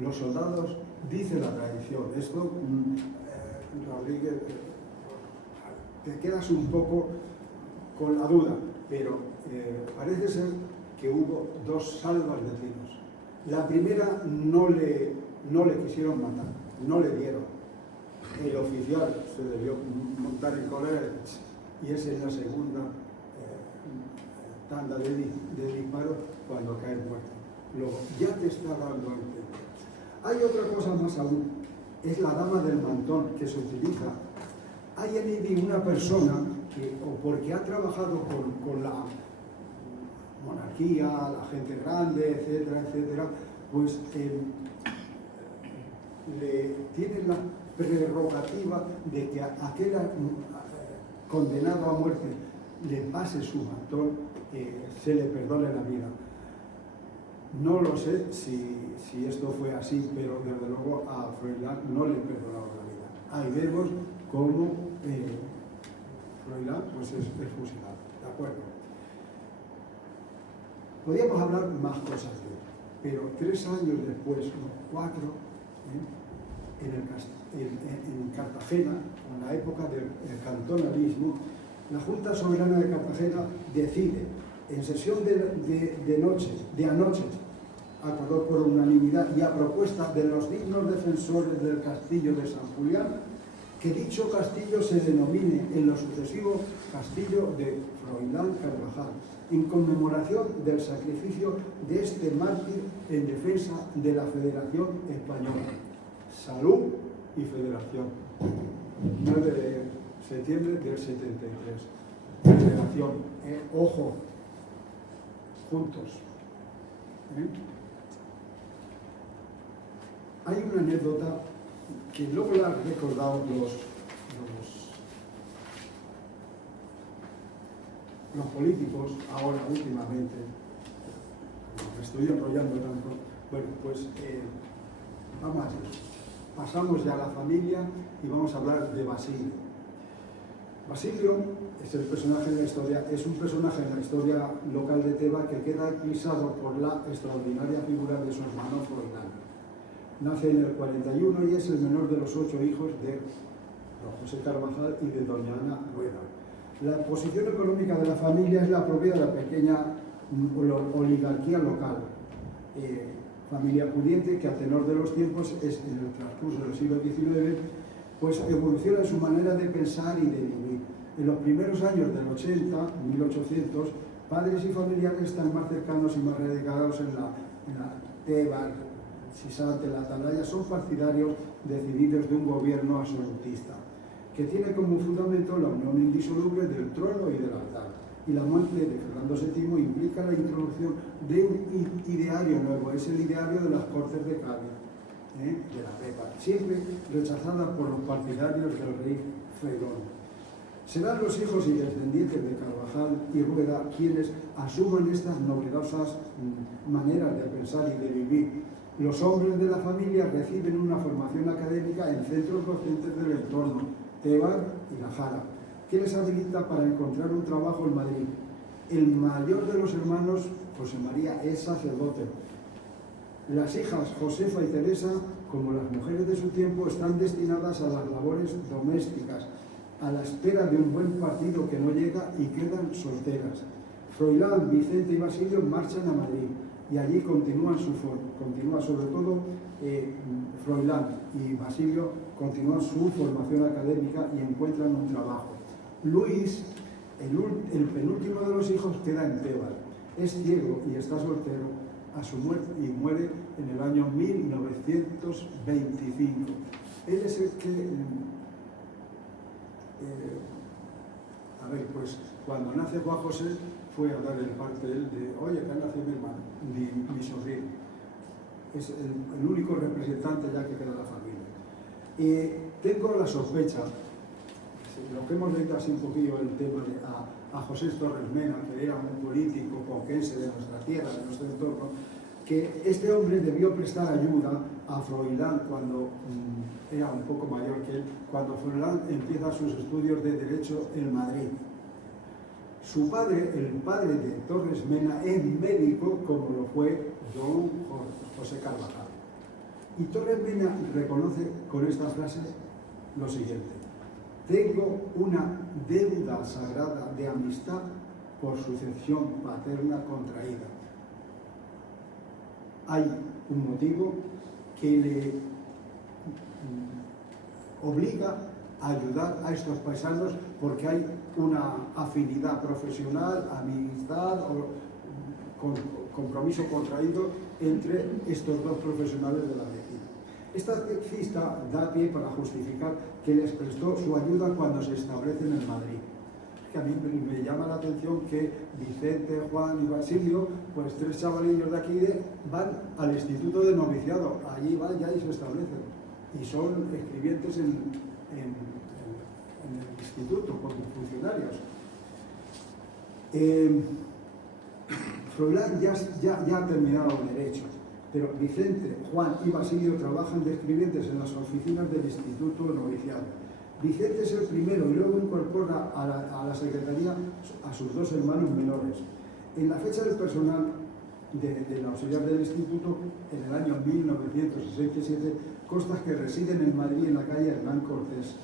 Los soldados, dice la tradición, esto, Rodríguez, te quedas un poco con la duda, pero parece ser que hubo 2 salvas de tiros. La primera no le quisieron matar, no le dieron. El oficial se debió montar en cólera y es en la segunda tanda de disparos cuando cae muerto. Luego, ya te está dando a entender. Hay otra cosa más aún, es la dama del mantón que se utiliza. Hay en IBI una persona que, o porque ha trabajado con la monarquía, la gente grande, etcétera, etcétera, pues le tiene la prerrogativa de que a aquel condenado a muerte le pase su mantón, se le perdone la vida. No lo sé si esto fue así, pero desde luego a Froilán no le perdonaron la vida. Ahí vemos cómo Froilán pues es fusilado. ¿De acuerdo? Podríamos hablar más cosas de él, pero 3 años después, no, 4, en Cartagena, en la época del cantonalismo, la Junta Soberana de Cartagena decide, en sesión de anoche, acordó por unanimidad y a propuesta de los dignos defensores del castillo de San Julián, que dicho castillo se denomine en lo sucesivo Castillo de Froilán Carvajal, en conmemoración del sacrificio de este mártir en defensa de la Federación Española. Salud y Federación. 9 de septiembre del 73. Federación. Ojo. Juntos. Hay una anécdota que luego la han recordado los políticos ahora últimamente. Me estoy enrollando tanto. Bueno, pues vamos a ver. Pasamos ya a la familia y vamos a hablar de Basilio. Basilio es el personaje de la historia, es un personaje en la historia local de Teba que queda eclipsado por la extraordinaria figura de su hermano Froilán. Nace en el 41 y es el menor de los 8 hijos de don José Carvajal y de doña Ana Rueda. La posición económica de la familia es la propia de la pequeña oligarquía local. familia pudiente que a tenor de los tiempos es en el transcurso del siglo XIX pues evoluciona en su manera de pensar y de vivir. En los primeros años del 80, 1800, padres y familiares están más cercanos y más radicados en la Tebar, Sisante, la Atalaya, son partidarios decididos de un gobierno absolutista, que tiene como fundamento la unión indisoluble del trono y del altar. Y la muerte de Fernando VII implica la introducción de un ideario nuevo, es el ideario de las Cortes de Cádiz, de la Tebar, siempre rechazada por los partidarios del rey Fredón. Serán los hijos y descendientes de Carvajal y Rueda quienes asuman estas novedosas maneras de pensar y de vivir. Los hombres de la familia reciben una formación académica en centros docentes del entorno, Tebar y La Jara, que les habilita para encontrar un trabajo en Madrid. El mayor de los hermanos, José María, es sacerdote. Las hijas Josefa y Teresa, como las mujeres de su tiempo, están destinadas a las labores domésticas, a la espera de un buen partido que no llega y quedan solteras. Froilán, Vicente y Basilio marchan a Madrid y allí continúa sobre todo Froilán y Basilio continúan su formación académica y encuentran un trabajo. Luis, el penúltimo de los hijos, queda en Tebar. Es ciego y está soltero a su muerte y muere en el año 1925. Él es el que... pues cuando nace Juan José fue a dar el parte de él de, oye, que ha nacido mi hermano, mi sobrino. Es el único representante ya que queda de la familia. Tengo la sospecha, lo que hemos leído así un poquillo el tema de a José Torres Mena, que era un político conquense de nuestra tierra, de nuestro entorno, que este hombre debió prestar ayuda a Froilán cuando era un poco mayor que él, cuando Froilán empieza sus estudios de Derecho en Madrid. Su padre, el padre de Torres Mena, es médico como lo fue don José Carvajal. Y Torres Mena reconoce con esta frase lo siguiente: tengo una deuda sagrada de amistad por sucesión paterna contraída. Hay un motivo que le obliga a ayudar a estos paisanos porque hay una afinidad profesional, amistad o compromiso contraído entre estos dos profesionales de la medicina. Esta cita da pie para justificar que les prestó su ayuda cuando se establecen en Madrid. Que a mí me llama la atención que Vicente, Juan y Basilio, pues tres chavalillos de aquí, van al instituto de noviciado, allí van ya y se establecen. Y son escribientes en el instituto, como funcionarios. Froilán ya ha terminado Derecho, pero Vicente, Juan y Basilio trabajan de escribientes en las oficinas del instituto de noviciado. Vicente es el primero y luego incorpora a la secretaría a sus dos hermanos menores. En la fecha del personal del auxiliar del instituto, en el año 1967, consta que residen en Madrid, en la calle Hernán Cortés.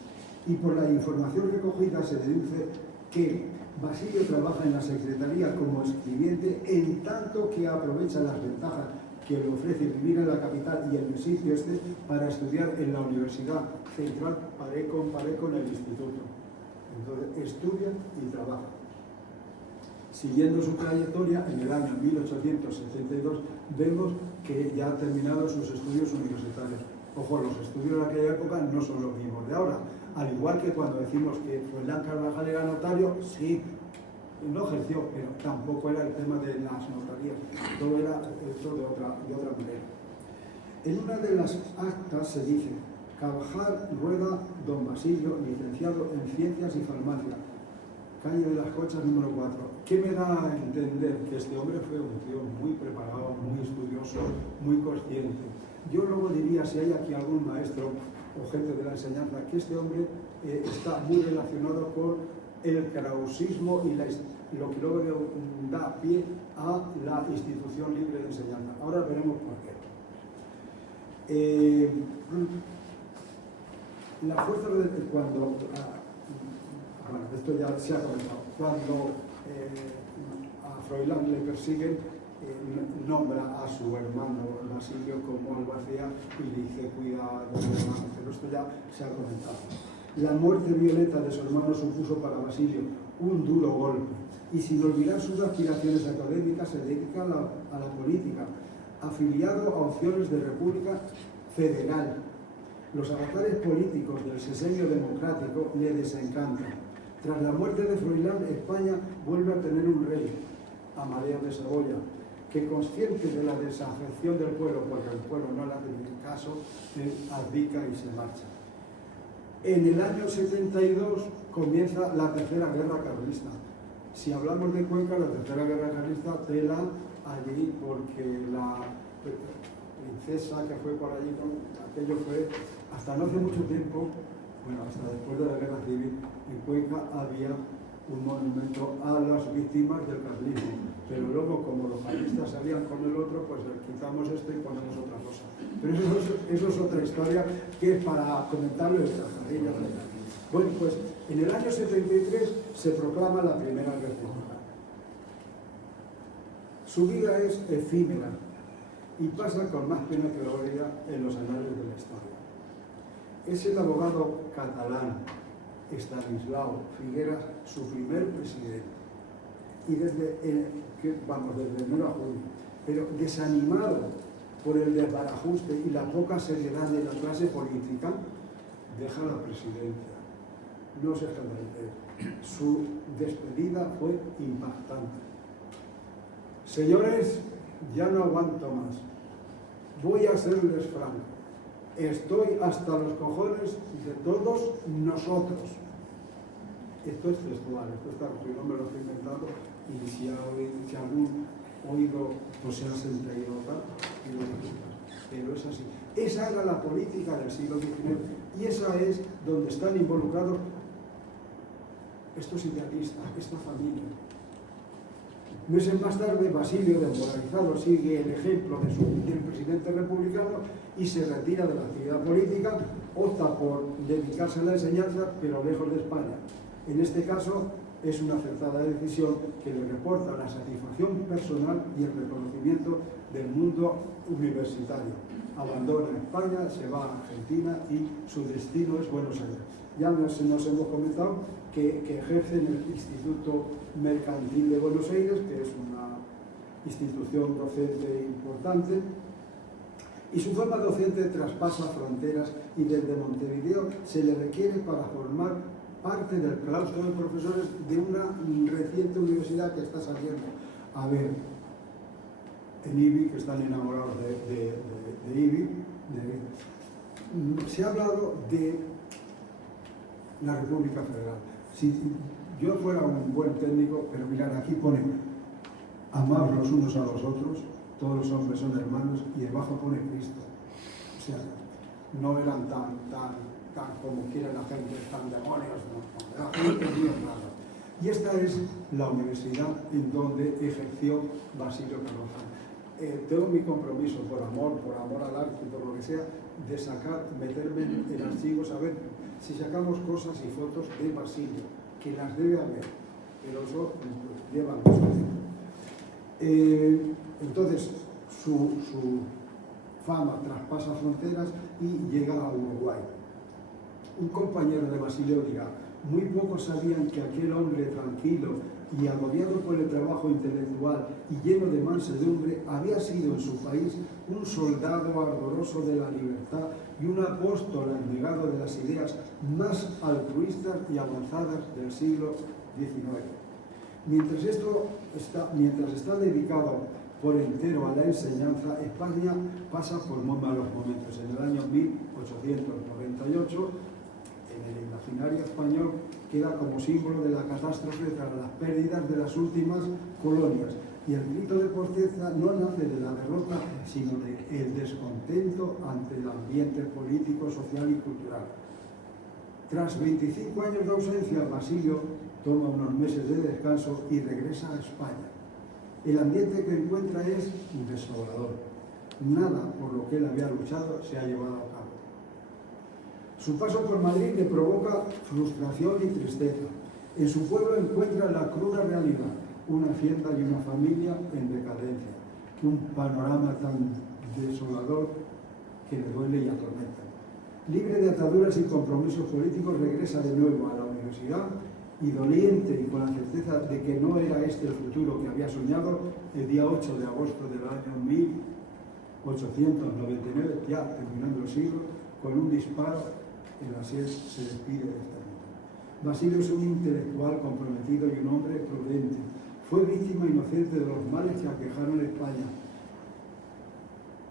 Y por la información recogida se deduce que Basilio trabaja en la secretaría como escribiente, en tanto que aprovecha las ventajas que le ofrece vivir en la capital y en el sitio este para estudiar en la Universidad Central pared con el instituto. Entonces estudia y trabaja. Siguiendo su trayectoria, en el año 1872 vemos que ya ha terminado sus estudios universitarios. Ojo, los estudios de aquella época no son los mismos de ahora. Al igual que cuando decimos que Froilán Carvajal era notario, sí, no ejerció, pero tampoco era el tema de las notarías, todo era hecho de otra manera. En una de las actas se dice: Carvajal Rueda, don Basilio, licenciado en Ciencias y Farmacia, calle de las Cochas número 4. ¿Qué me da a entender? Que este hombre fue un tío muy preparado, muy estudioso, muy consciente. Yo luego diría, si hay aquí algún maestro o gente de la enseñanza, que este hombre está muy relacionado con el krausismo y lo que luego da pie a la institución libre de enseñanza. Ahora veremos por qué. La fuerza de cuando... bueno, esto ya se ha comentado. Cuando a Froilán le persiguen, nombra a su hermano Basilio como albacea y le dice cuida de su hermano, pero esto ya se ha comentado. La muerte violenta de su hermano supuso para Basilio un duro golpe y sin olvidar sus aspiraciones académicas se dedica a la política, afiliado a opciones de república federal. Los avatares políticos del sexenio democrático le desencantan. Tras la muerte de Froilán, España vuelve a tener un rey, Amadeo de Saboya, que consciente de la desafección del pueblo, porque el pueblo no le hace ni caso, abdica y se marcha. En el año 72 comienza la Tercera Guerra Carlista. Si hablamos de Cuenca, la Tercera Guerra Carlista tela allí porque la princesa que fue por allí, aquello fue, hasta no hace mucho tiempo, bueno, hasta después de la Guerra Civil, en Cuenca había un monumento a las víctimas del carlismo. Pero luego, como los carlistas salían con el otro, pues quitamos esto y ponemos otra cosa. Pero eso es otra historia que es para comentarlo de las carrillas. Bueno, pues en el año 73 se proclama la Primera República. Su vida es efímera y pasa con más pena que gloria en los anales de la historia. Es el abogado catalán Estanislao Figueras su primer presidente. Y desde enero a junio, pero desanimado por el desbarajuste y la poca seriedad de la clase política, deja la presidencia. No se escandalice. Su despedida fue impactante. Señores, ya no aguanto más. Voy a serles franco. Estoy hasta los cojones de todos nosotros. Esto es textual, esto está, yo no me lo estoy inventando, y si algún oído pues se ha sentido tal, pero es así. Esa era la política del siglo XIX y esa es donde están involucrados estos idealistas, esta familia. Meses más tarde, Basilio, desmoralizado, sigue el ejemplo del presidente republicano y se retira de la actividad política, opta por dedicarse a la enseñanza, pero lejos de España. En este caso, es una acertada decisión que le reporta la satisfacción personal y el reconocimiento del mundo universitario. Abandona España, se va a Argentina y su destino es Buenos Aires. Ya nos hemos comentado que ejerce en el Instituto Mercantil de Buenos Aires, que es una institución docente importante, y su fama docente traspasa fronteras y desde Montevideo se le requiere para formar parte del claustro de profesores de una reciente universidad que está saliendo. A ver, en IBI, que están enamorados de IBI, se ha hablado de la República Federal. Si yo fuera un buen técnico, pero mirad, aquí pone amaos los unos a los otros, todos los hombres son hermanos, y debajo pone Cristo. O sea, no eran tan como quiere la gente, tan demonios, no, la gente es muy rara. Y esta es la universidad en donde ejerció Basilio Carvajal. Tengo mi compromiso, por amor al arte, por lo que sea, de meterme en archivos, a ver si sacamos cosas y fotos de Basilio, que las debe haber, pero eso lleva mucho tiempo. Entonces, su fama traspasa fronteras y llega a Uruguay. Un compañero de Basilio dirá, muy pocos sabían que aquel hombre tranquilo y agobiado por el trabajo intelectual y lleno de mansedumbre había sido en su país un soldado ardoroso de la libertad y un apóstol abnegado de las ideas más altruistas y avanzadas del siglo XIX. Mientras está dedicado por entero a la enseñanza, España pasa por muy malos momentos. En el año 1898, en el imaginario español, queda como símbolo de la catástrofe tras las pérdidas de las últimas colonias. Y el grito de protesta no nace de la derrota, sino del descontento ante el ambiente político, social y cultural. Tras 25 años de ausencia, Basilio toma unos meses de descanso y regresa a España. El ambiente que encuentra es desolador. Nada por lo que él había luchado se ha llevado a cabo. Su paso por Madrid le provoca frustración y tristeza. En su pueblo encuentra la cruda realidad, una hacienda y una familia en decadencia. un panorama tan desolador que le duele y atormenta. Libre de ataduras y compromisos políticos, regresa de nuevo a la universidad y doliente y con la certeza de que no era este el futuro que había soñado, el día 8 de agosto del año 1899, ya terminando el siglo, con un disparo en la SES se despide de esta vida. Basilio es un intelectual comprometido y un hombre prudente. Fue víctima inocente de los males que aquejaron España.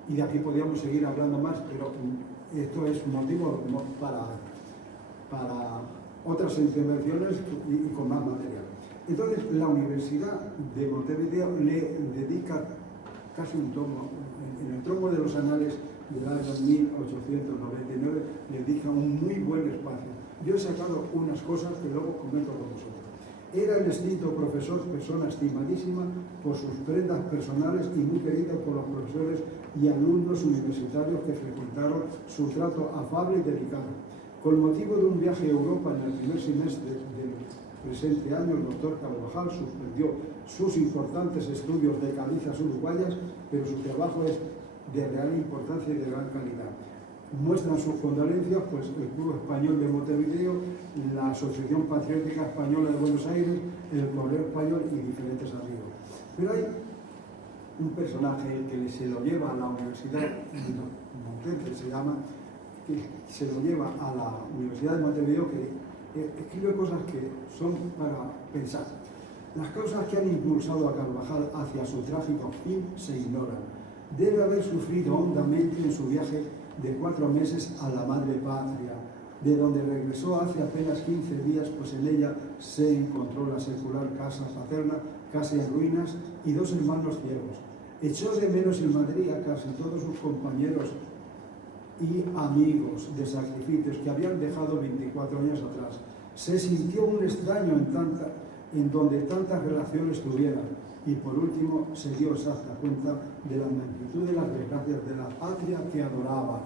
Y de aquí podríamos seguir hablando más, pero esto es motivo para otras intervenciones y con más material. Entonces, la Universidad de Montevideo le dedica casi un tomo, en el tomo de los anales del año 1899, le dedica un muy buen espacio. Yo he sacado unas cosas que luego comento con vosotros. Era el extinto profesor, persona estimadísima por sus prendas personales y muy querida por los profesores y alumnos universitarios que frecuentaron su trato afable y delicado. Con motivo de un viaje a Europa en el primer semestre del presente año, el doctor Carvajal suspendió sus importantes estudios de calizas uruguayas, pero su trabajo es de real importancia y de gran calidad. Muestran sus condolencias pues, el Club Español de Montevideo, la Asociación Patriótica Española de Buenos Aires, el Correo Español y diferentes amigos. Pero hay un personaje que se lo lleva a la Universidad de Montevideo, se llama, que se lo lleva a la Universidad de Montevideo, que escribe cosas que son para pensar. Las causas que han impulsado a Carvajal hacia su trágico fin se ignoran. Debe haber sufrido hondamente en su viaje de 4 meses a la madre patria, de donde regresó hace apenas 15 días, pues en ella se encontró la secular casa paterna, casi en ruinas, y 2 hermanos ciegos. Echó de menos en Madrid a casi todos sus compañeros y amigos de sacrificios que habían dejado 24 años atrás. Se sintió un extraño en donde tantas relaciones tuviera, y por último se dio exacta cuenta de la magnitud de las desgracias de la patria que adoraba.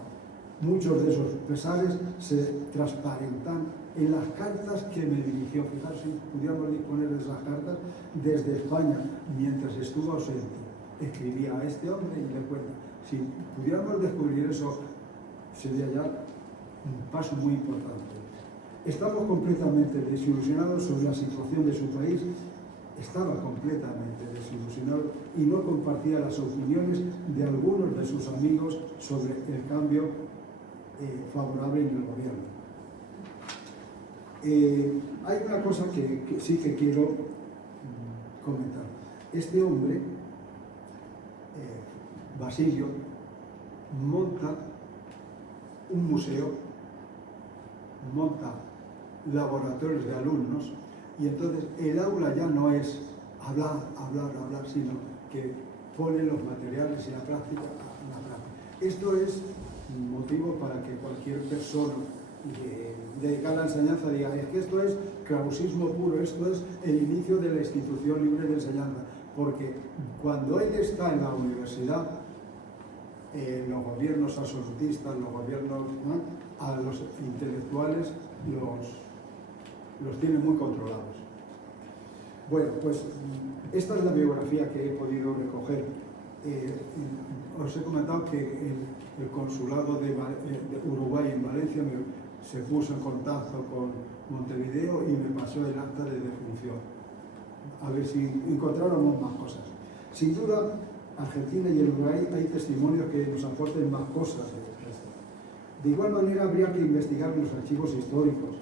Muchos de esos pesares se transparentan en las cartas que me dirigió. Fijaros si pudiéramos disponer de esas cartas desde España mientras estuvo ausente. Escribía a este hombre y le cuenta. Si pudiéramos descubrir eso, sería ya un paso muy importante. Estamos completamente desilusionados sobre la situación de su país. Estaba completamente desilusionado y no compartía las opiniones de algunos de sus amigos sobre el cambio favorable en el gobierno. Hay una cosa que sí que quiero comentar. Este hombre, Basilio, monta un museo, monta laboratorios de alumnos, y entonces el aula ya no es hablar, sino que pone los materiales y la práctica. Esto es motivo para que cualquier persona dedicada a la enseñanza diga, es que esto es clausismo puro, esto es el inicio de la institución libre de enseñanza, porque cuando él está en la universidad, los gobiernos absolutistas, los gobiernos, ¿no?, a los intelectuales los tienen muy controlados. Bueno, pues esta es la biografía que he podido recoger. Os he comentado que el consulado de Uruguay en Valencia se puso en contacto con Montevideo y me pasó el acta de defunción. A ver si encontráramos más cosas. Sin duda, Argentina y el Uruguay hay testimonios que nos aporten más cosas. De igual manera, habría que investigar los archivos históricos.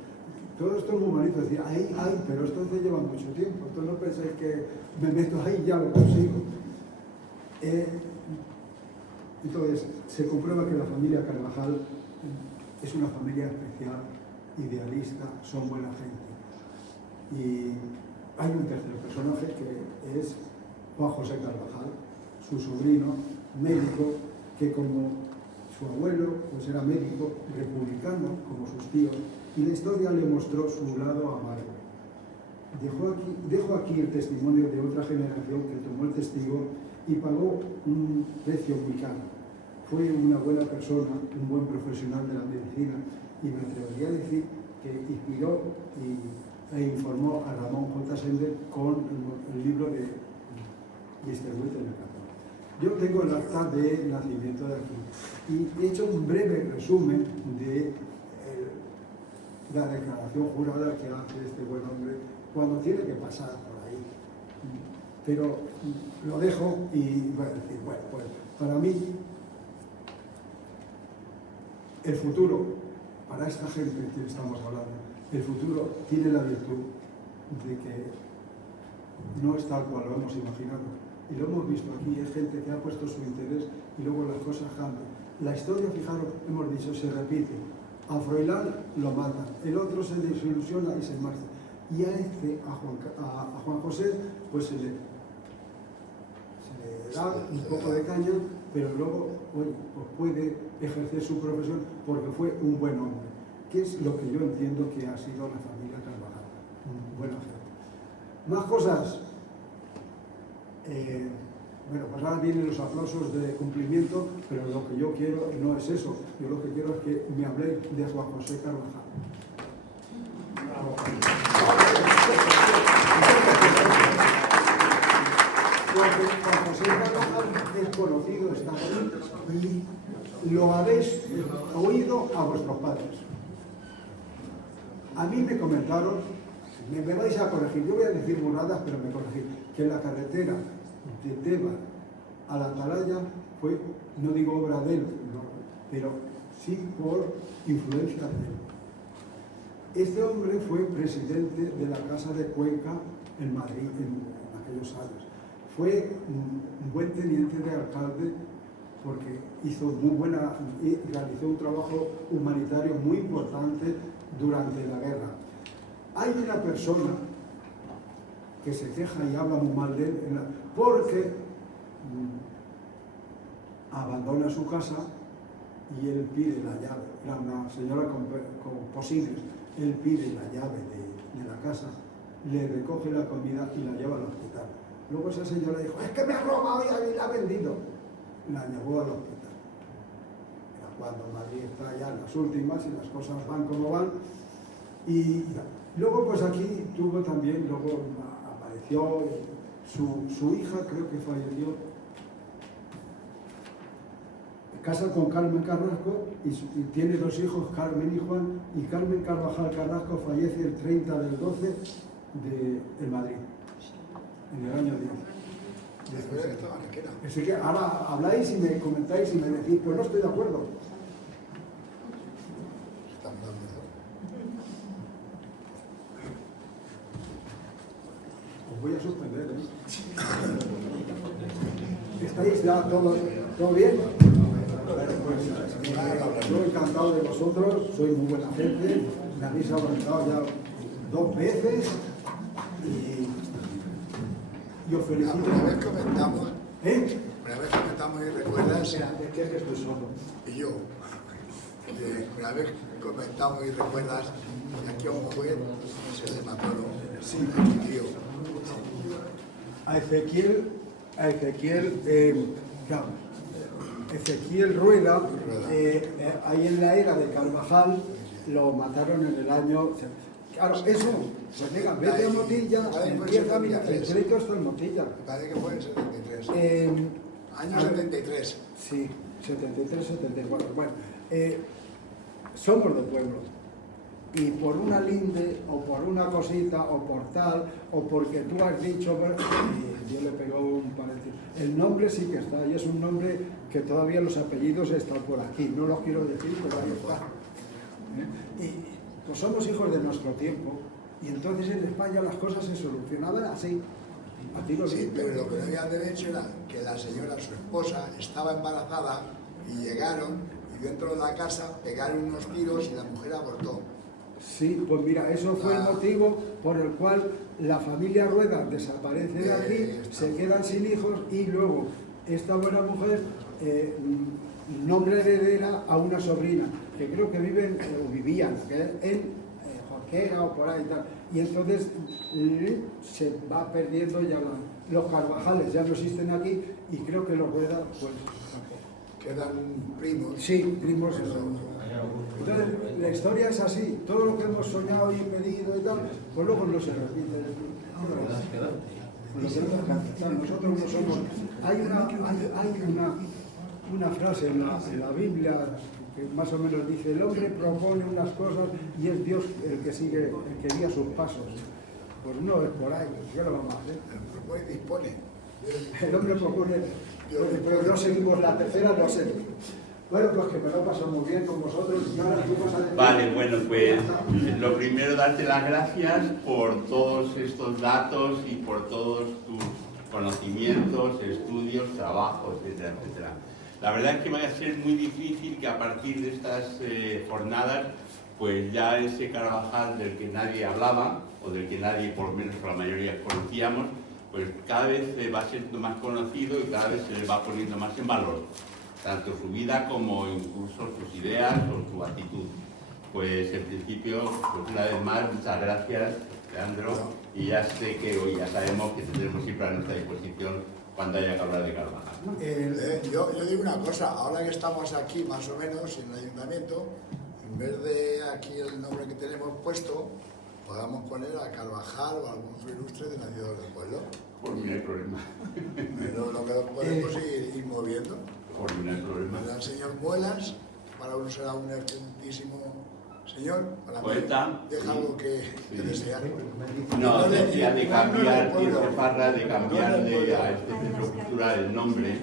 Todo esto es muy bonito, decir, ahí, pero esto se lleva mucho tiempo. Entonces no penséis que me meto ahí y ya lo consigo. Entonces, se comprueba que la familia Carvajal es una familia especial, idealista, son buena gente. Y hay un tercer personaje que es Juan José Carvajal, su sobrino, médico, que como su abuelo pues era médico, republicano, como sus tíos, y la historia le mostró su lado amargo. Dejo aquí el testimonio de otra generación que tomó el testigo y pagó un precio muy caro. Fue una buena persona, un buen profesional de la medicina, y me atrevería a decir que inspiró e informó a Ramón J. Sender con el libro de Distribuito en el Campo. Yo tengo el acta de nacimiento de aquí y he hecho un breve resumen de la declaración jurada que hace este buen hombre cuando tiene que pasar por ahí. Pero lo dejo y voy a decir, bueno, pues para mí el futuro, para esta gente que estamos hablando, el futuro tiene la virtud de que no es tal cual lo hemos imaginado. Y lo hemos visto aquí, es gente que ha puesto su interés y luego las cosas cambian. La historia, fijaros, hemos dicho, se repite. A Froilán lo matan, el otro se desilusiona y se marcha. Y a Juan José, pues se le da un poco de caña, pero luego oye, pues puede ejercer su profesión porque fue un buen hombre, que es lo que yo entiendo que ha sido la familia Carvajal, un buen gente. Más cosas. Bueno, pues ahora vienen los aplausos de cumplimiento, pero lo que yo quiero no es eso. Yo lo que quiero es que me habléis de Juan José Carvajal. Bravo. Juan José Carvajal es conocido, está ahí, y lo habéis oído a vuestros padres. A mí me comentaron, me vais a corregir, yo voy a decir burradas, pero me corregí, que la carretera de Teba a la Atalaya fue, no digo obra de él, no, pero sí por influencia de él. Este hombre fue presidente de la Casa de Cuenca en Madrid en aquellos años. Fue un buen teniente de alcalde porque realizó un trabajo humanitario muy importante durante la guerra. Hay una persona que se queja y habla muy mal de él porque abandona su casa y él pide la llave. Era una señora con posibles. Él pide la llave de la casa, le recoge la comida y la lleva al hospital. Luego esa señora dijo, es que me ha robado y la ha vendido. La llevó al hospital. Era cuando Madrid está ya en las últimas y las cosas van como van. Y luego pues aquí tuvo también, luego apareció su hija, creo que falleció, casa con Carmen Carrasco y tiene dos hijos, Carmen y Juan, y Carmen Carvajal Carrasco fallece el 30 del 12 de Madrid, en el año 10. Así que ahora habláis y me comentáis y me decís, pues no estoy de acuerdo. Os voy a suspender, ¿eh? ¿Estáis ya todo bien? Pues, yo encantado de vosotros, sois muy buena gente, me habéis aguantado ya 2 veces y os felicito. Una vez comentamos, Una vez comentamos y recuerdas, es que estoy solo. y yo, una vez comentamos y recuerdas que aquí a un juez se le mató un tío. A Ezequiel Rueda, ahí en la era de Carvajal, lo mataron en el año... Claro, eso, pues venga, vete a Motilla, empieza a mirar, el crédito está en Motilla. Me parece que fue en 73. Año 73. Sí, 73, 74. Bueno, somos de pueblo. Y por una linde, o por una cosita, o por tal, o porque tú has dicho, bueno, yo le pegó un parecido. El nombre sí que está, y es un nombre que todavía los apellidos están por aquí. No los quiero decir, pero ahí está. Y pues somos hijos de nuestro tiempo, y entonces en España las cosas se solucionaban así. A ti lo Sí, digo, pero lo que no había derecho era que la señora, su esposa, estaba embarazada y llegaron y dentro de la casa pegaron unos tiros y la mujer abortó. Sí, pues mira, eso fue el motivo por el cual la familia Rueda desaparece de aquí, se quedan sin hijos y luego esta buena mujer nombra heredera a una sobrina que creo que vivían en Jorquera o por ahí y tal. Y entonces se va perdiendo ya los Carvajales, ya no existen aquí y creo que los Rueda pues tampoco. Quedan primos. Sí, primos. Entonces, la historia es así. Todo lo que hemos soñado y pedido y tal, pues luego no se repite. Nosotros no somos. Hay una frase en la Biblia que más o menos dice: el hombre propone unas cosas y es Dios el que sigue, el que guía sus pasos. Pues no es por ahí, ¿qué lo vamos a hacer? Propone y dispone. El hombre propone, pero no seguimos la tercera, no sé. Bueno, pues que me lo paso muy bien con vosotros. Y ahora tú vas a decir... Vale, bueno, pues lo primero, darte las gracias por todos estos datos y por todos tus conocimientos, estudios, trabajos, etcétera, etcétera. La verdad es que va a ser muy difícil que a partir de estas jornadas, pues ya ese Carvajal del que nadie hablaba, o del que nadie, por lo menos la mayoría, conocíamos, pues cada vez va siendo más conocido y cada vez se le va poniendo más en valor, tanto su vida como incluso sus ideas o su actitud. Pues en principio, pues una vez más, muchas gracias, Leandro, y ya sé que hoy ya sabemos que tendremos siempre a nuestra disposición cuando haya que hablar de Carvajal. Yo digo una cosa, ahora que estamos aquí más o menos en el ayuntamiento, en vez de aquí el nombre que tenemos puesto, podamos poner a Carvajal o algún otro ilustre de nacido del pueblo. Por mí no hay problema. Pero lo que podemos ir moviendo. Por mí no hay problema. El señor Muelas, para uno será un excelentísimo señor, para Poeta, mí deja algo que desear. No, decía de cambiar, Tirso Farra, de cambiarle a este centro cultural el nombre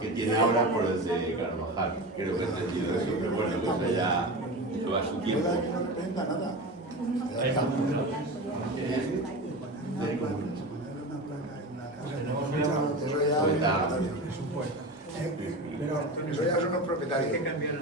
que tiene ahora por el de Carvajal. Creo que he entendido eso, pero bueno, pues ya eso a su tiempo. Es verdad que no representa nada. Eso ya Poeta. Pero eso ya son los propietarios. Hay que cambiar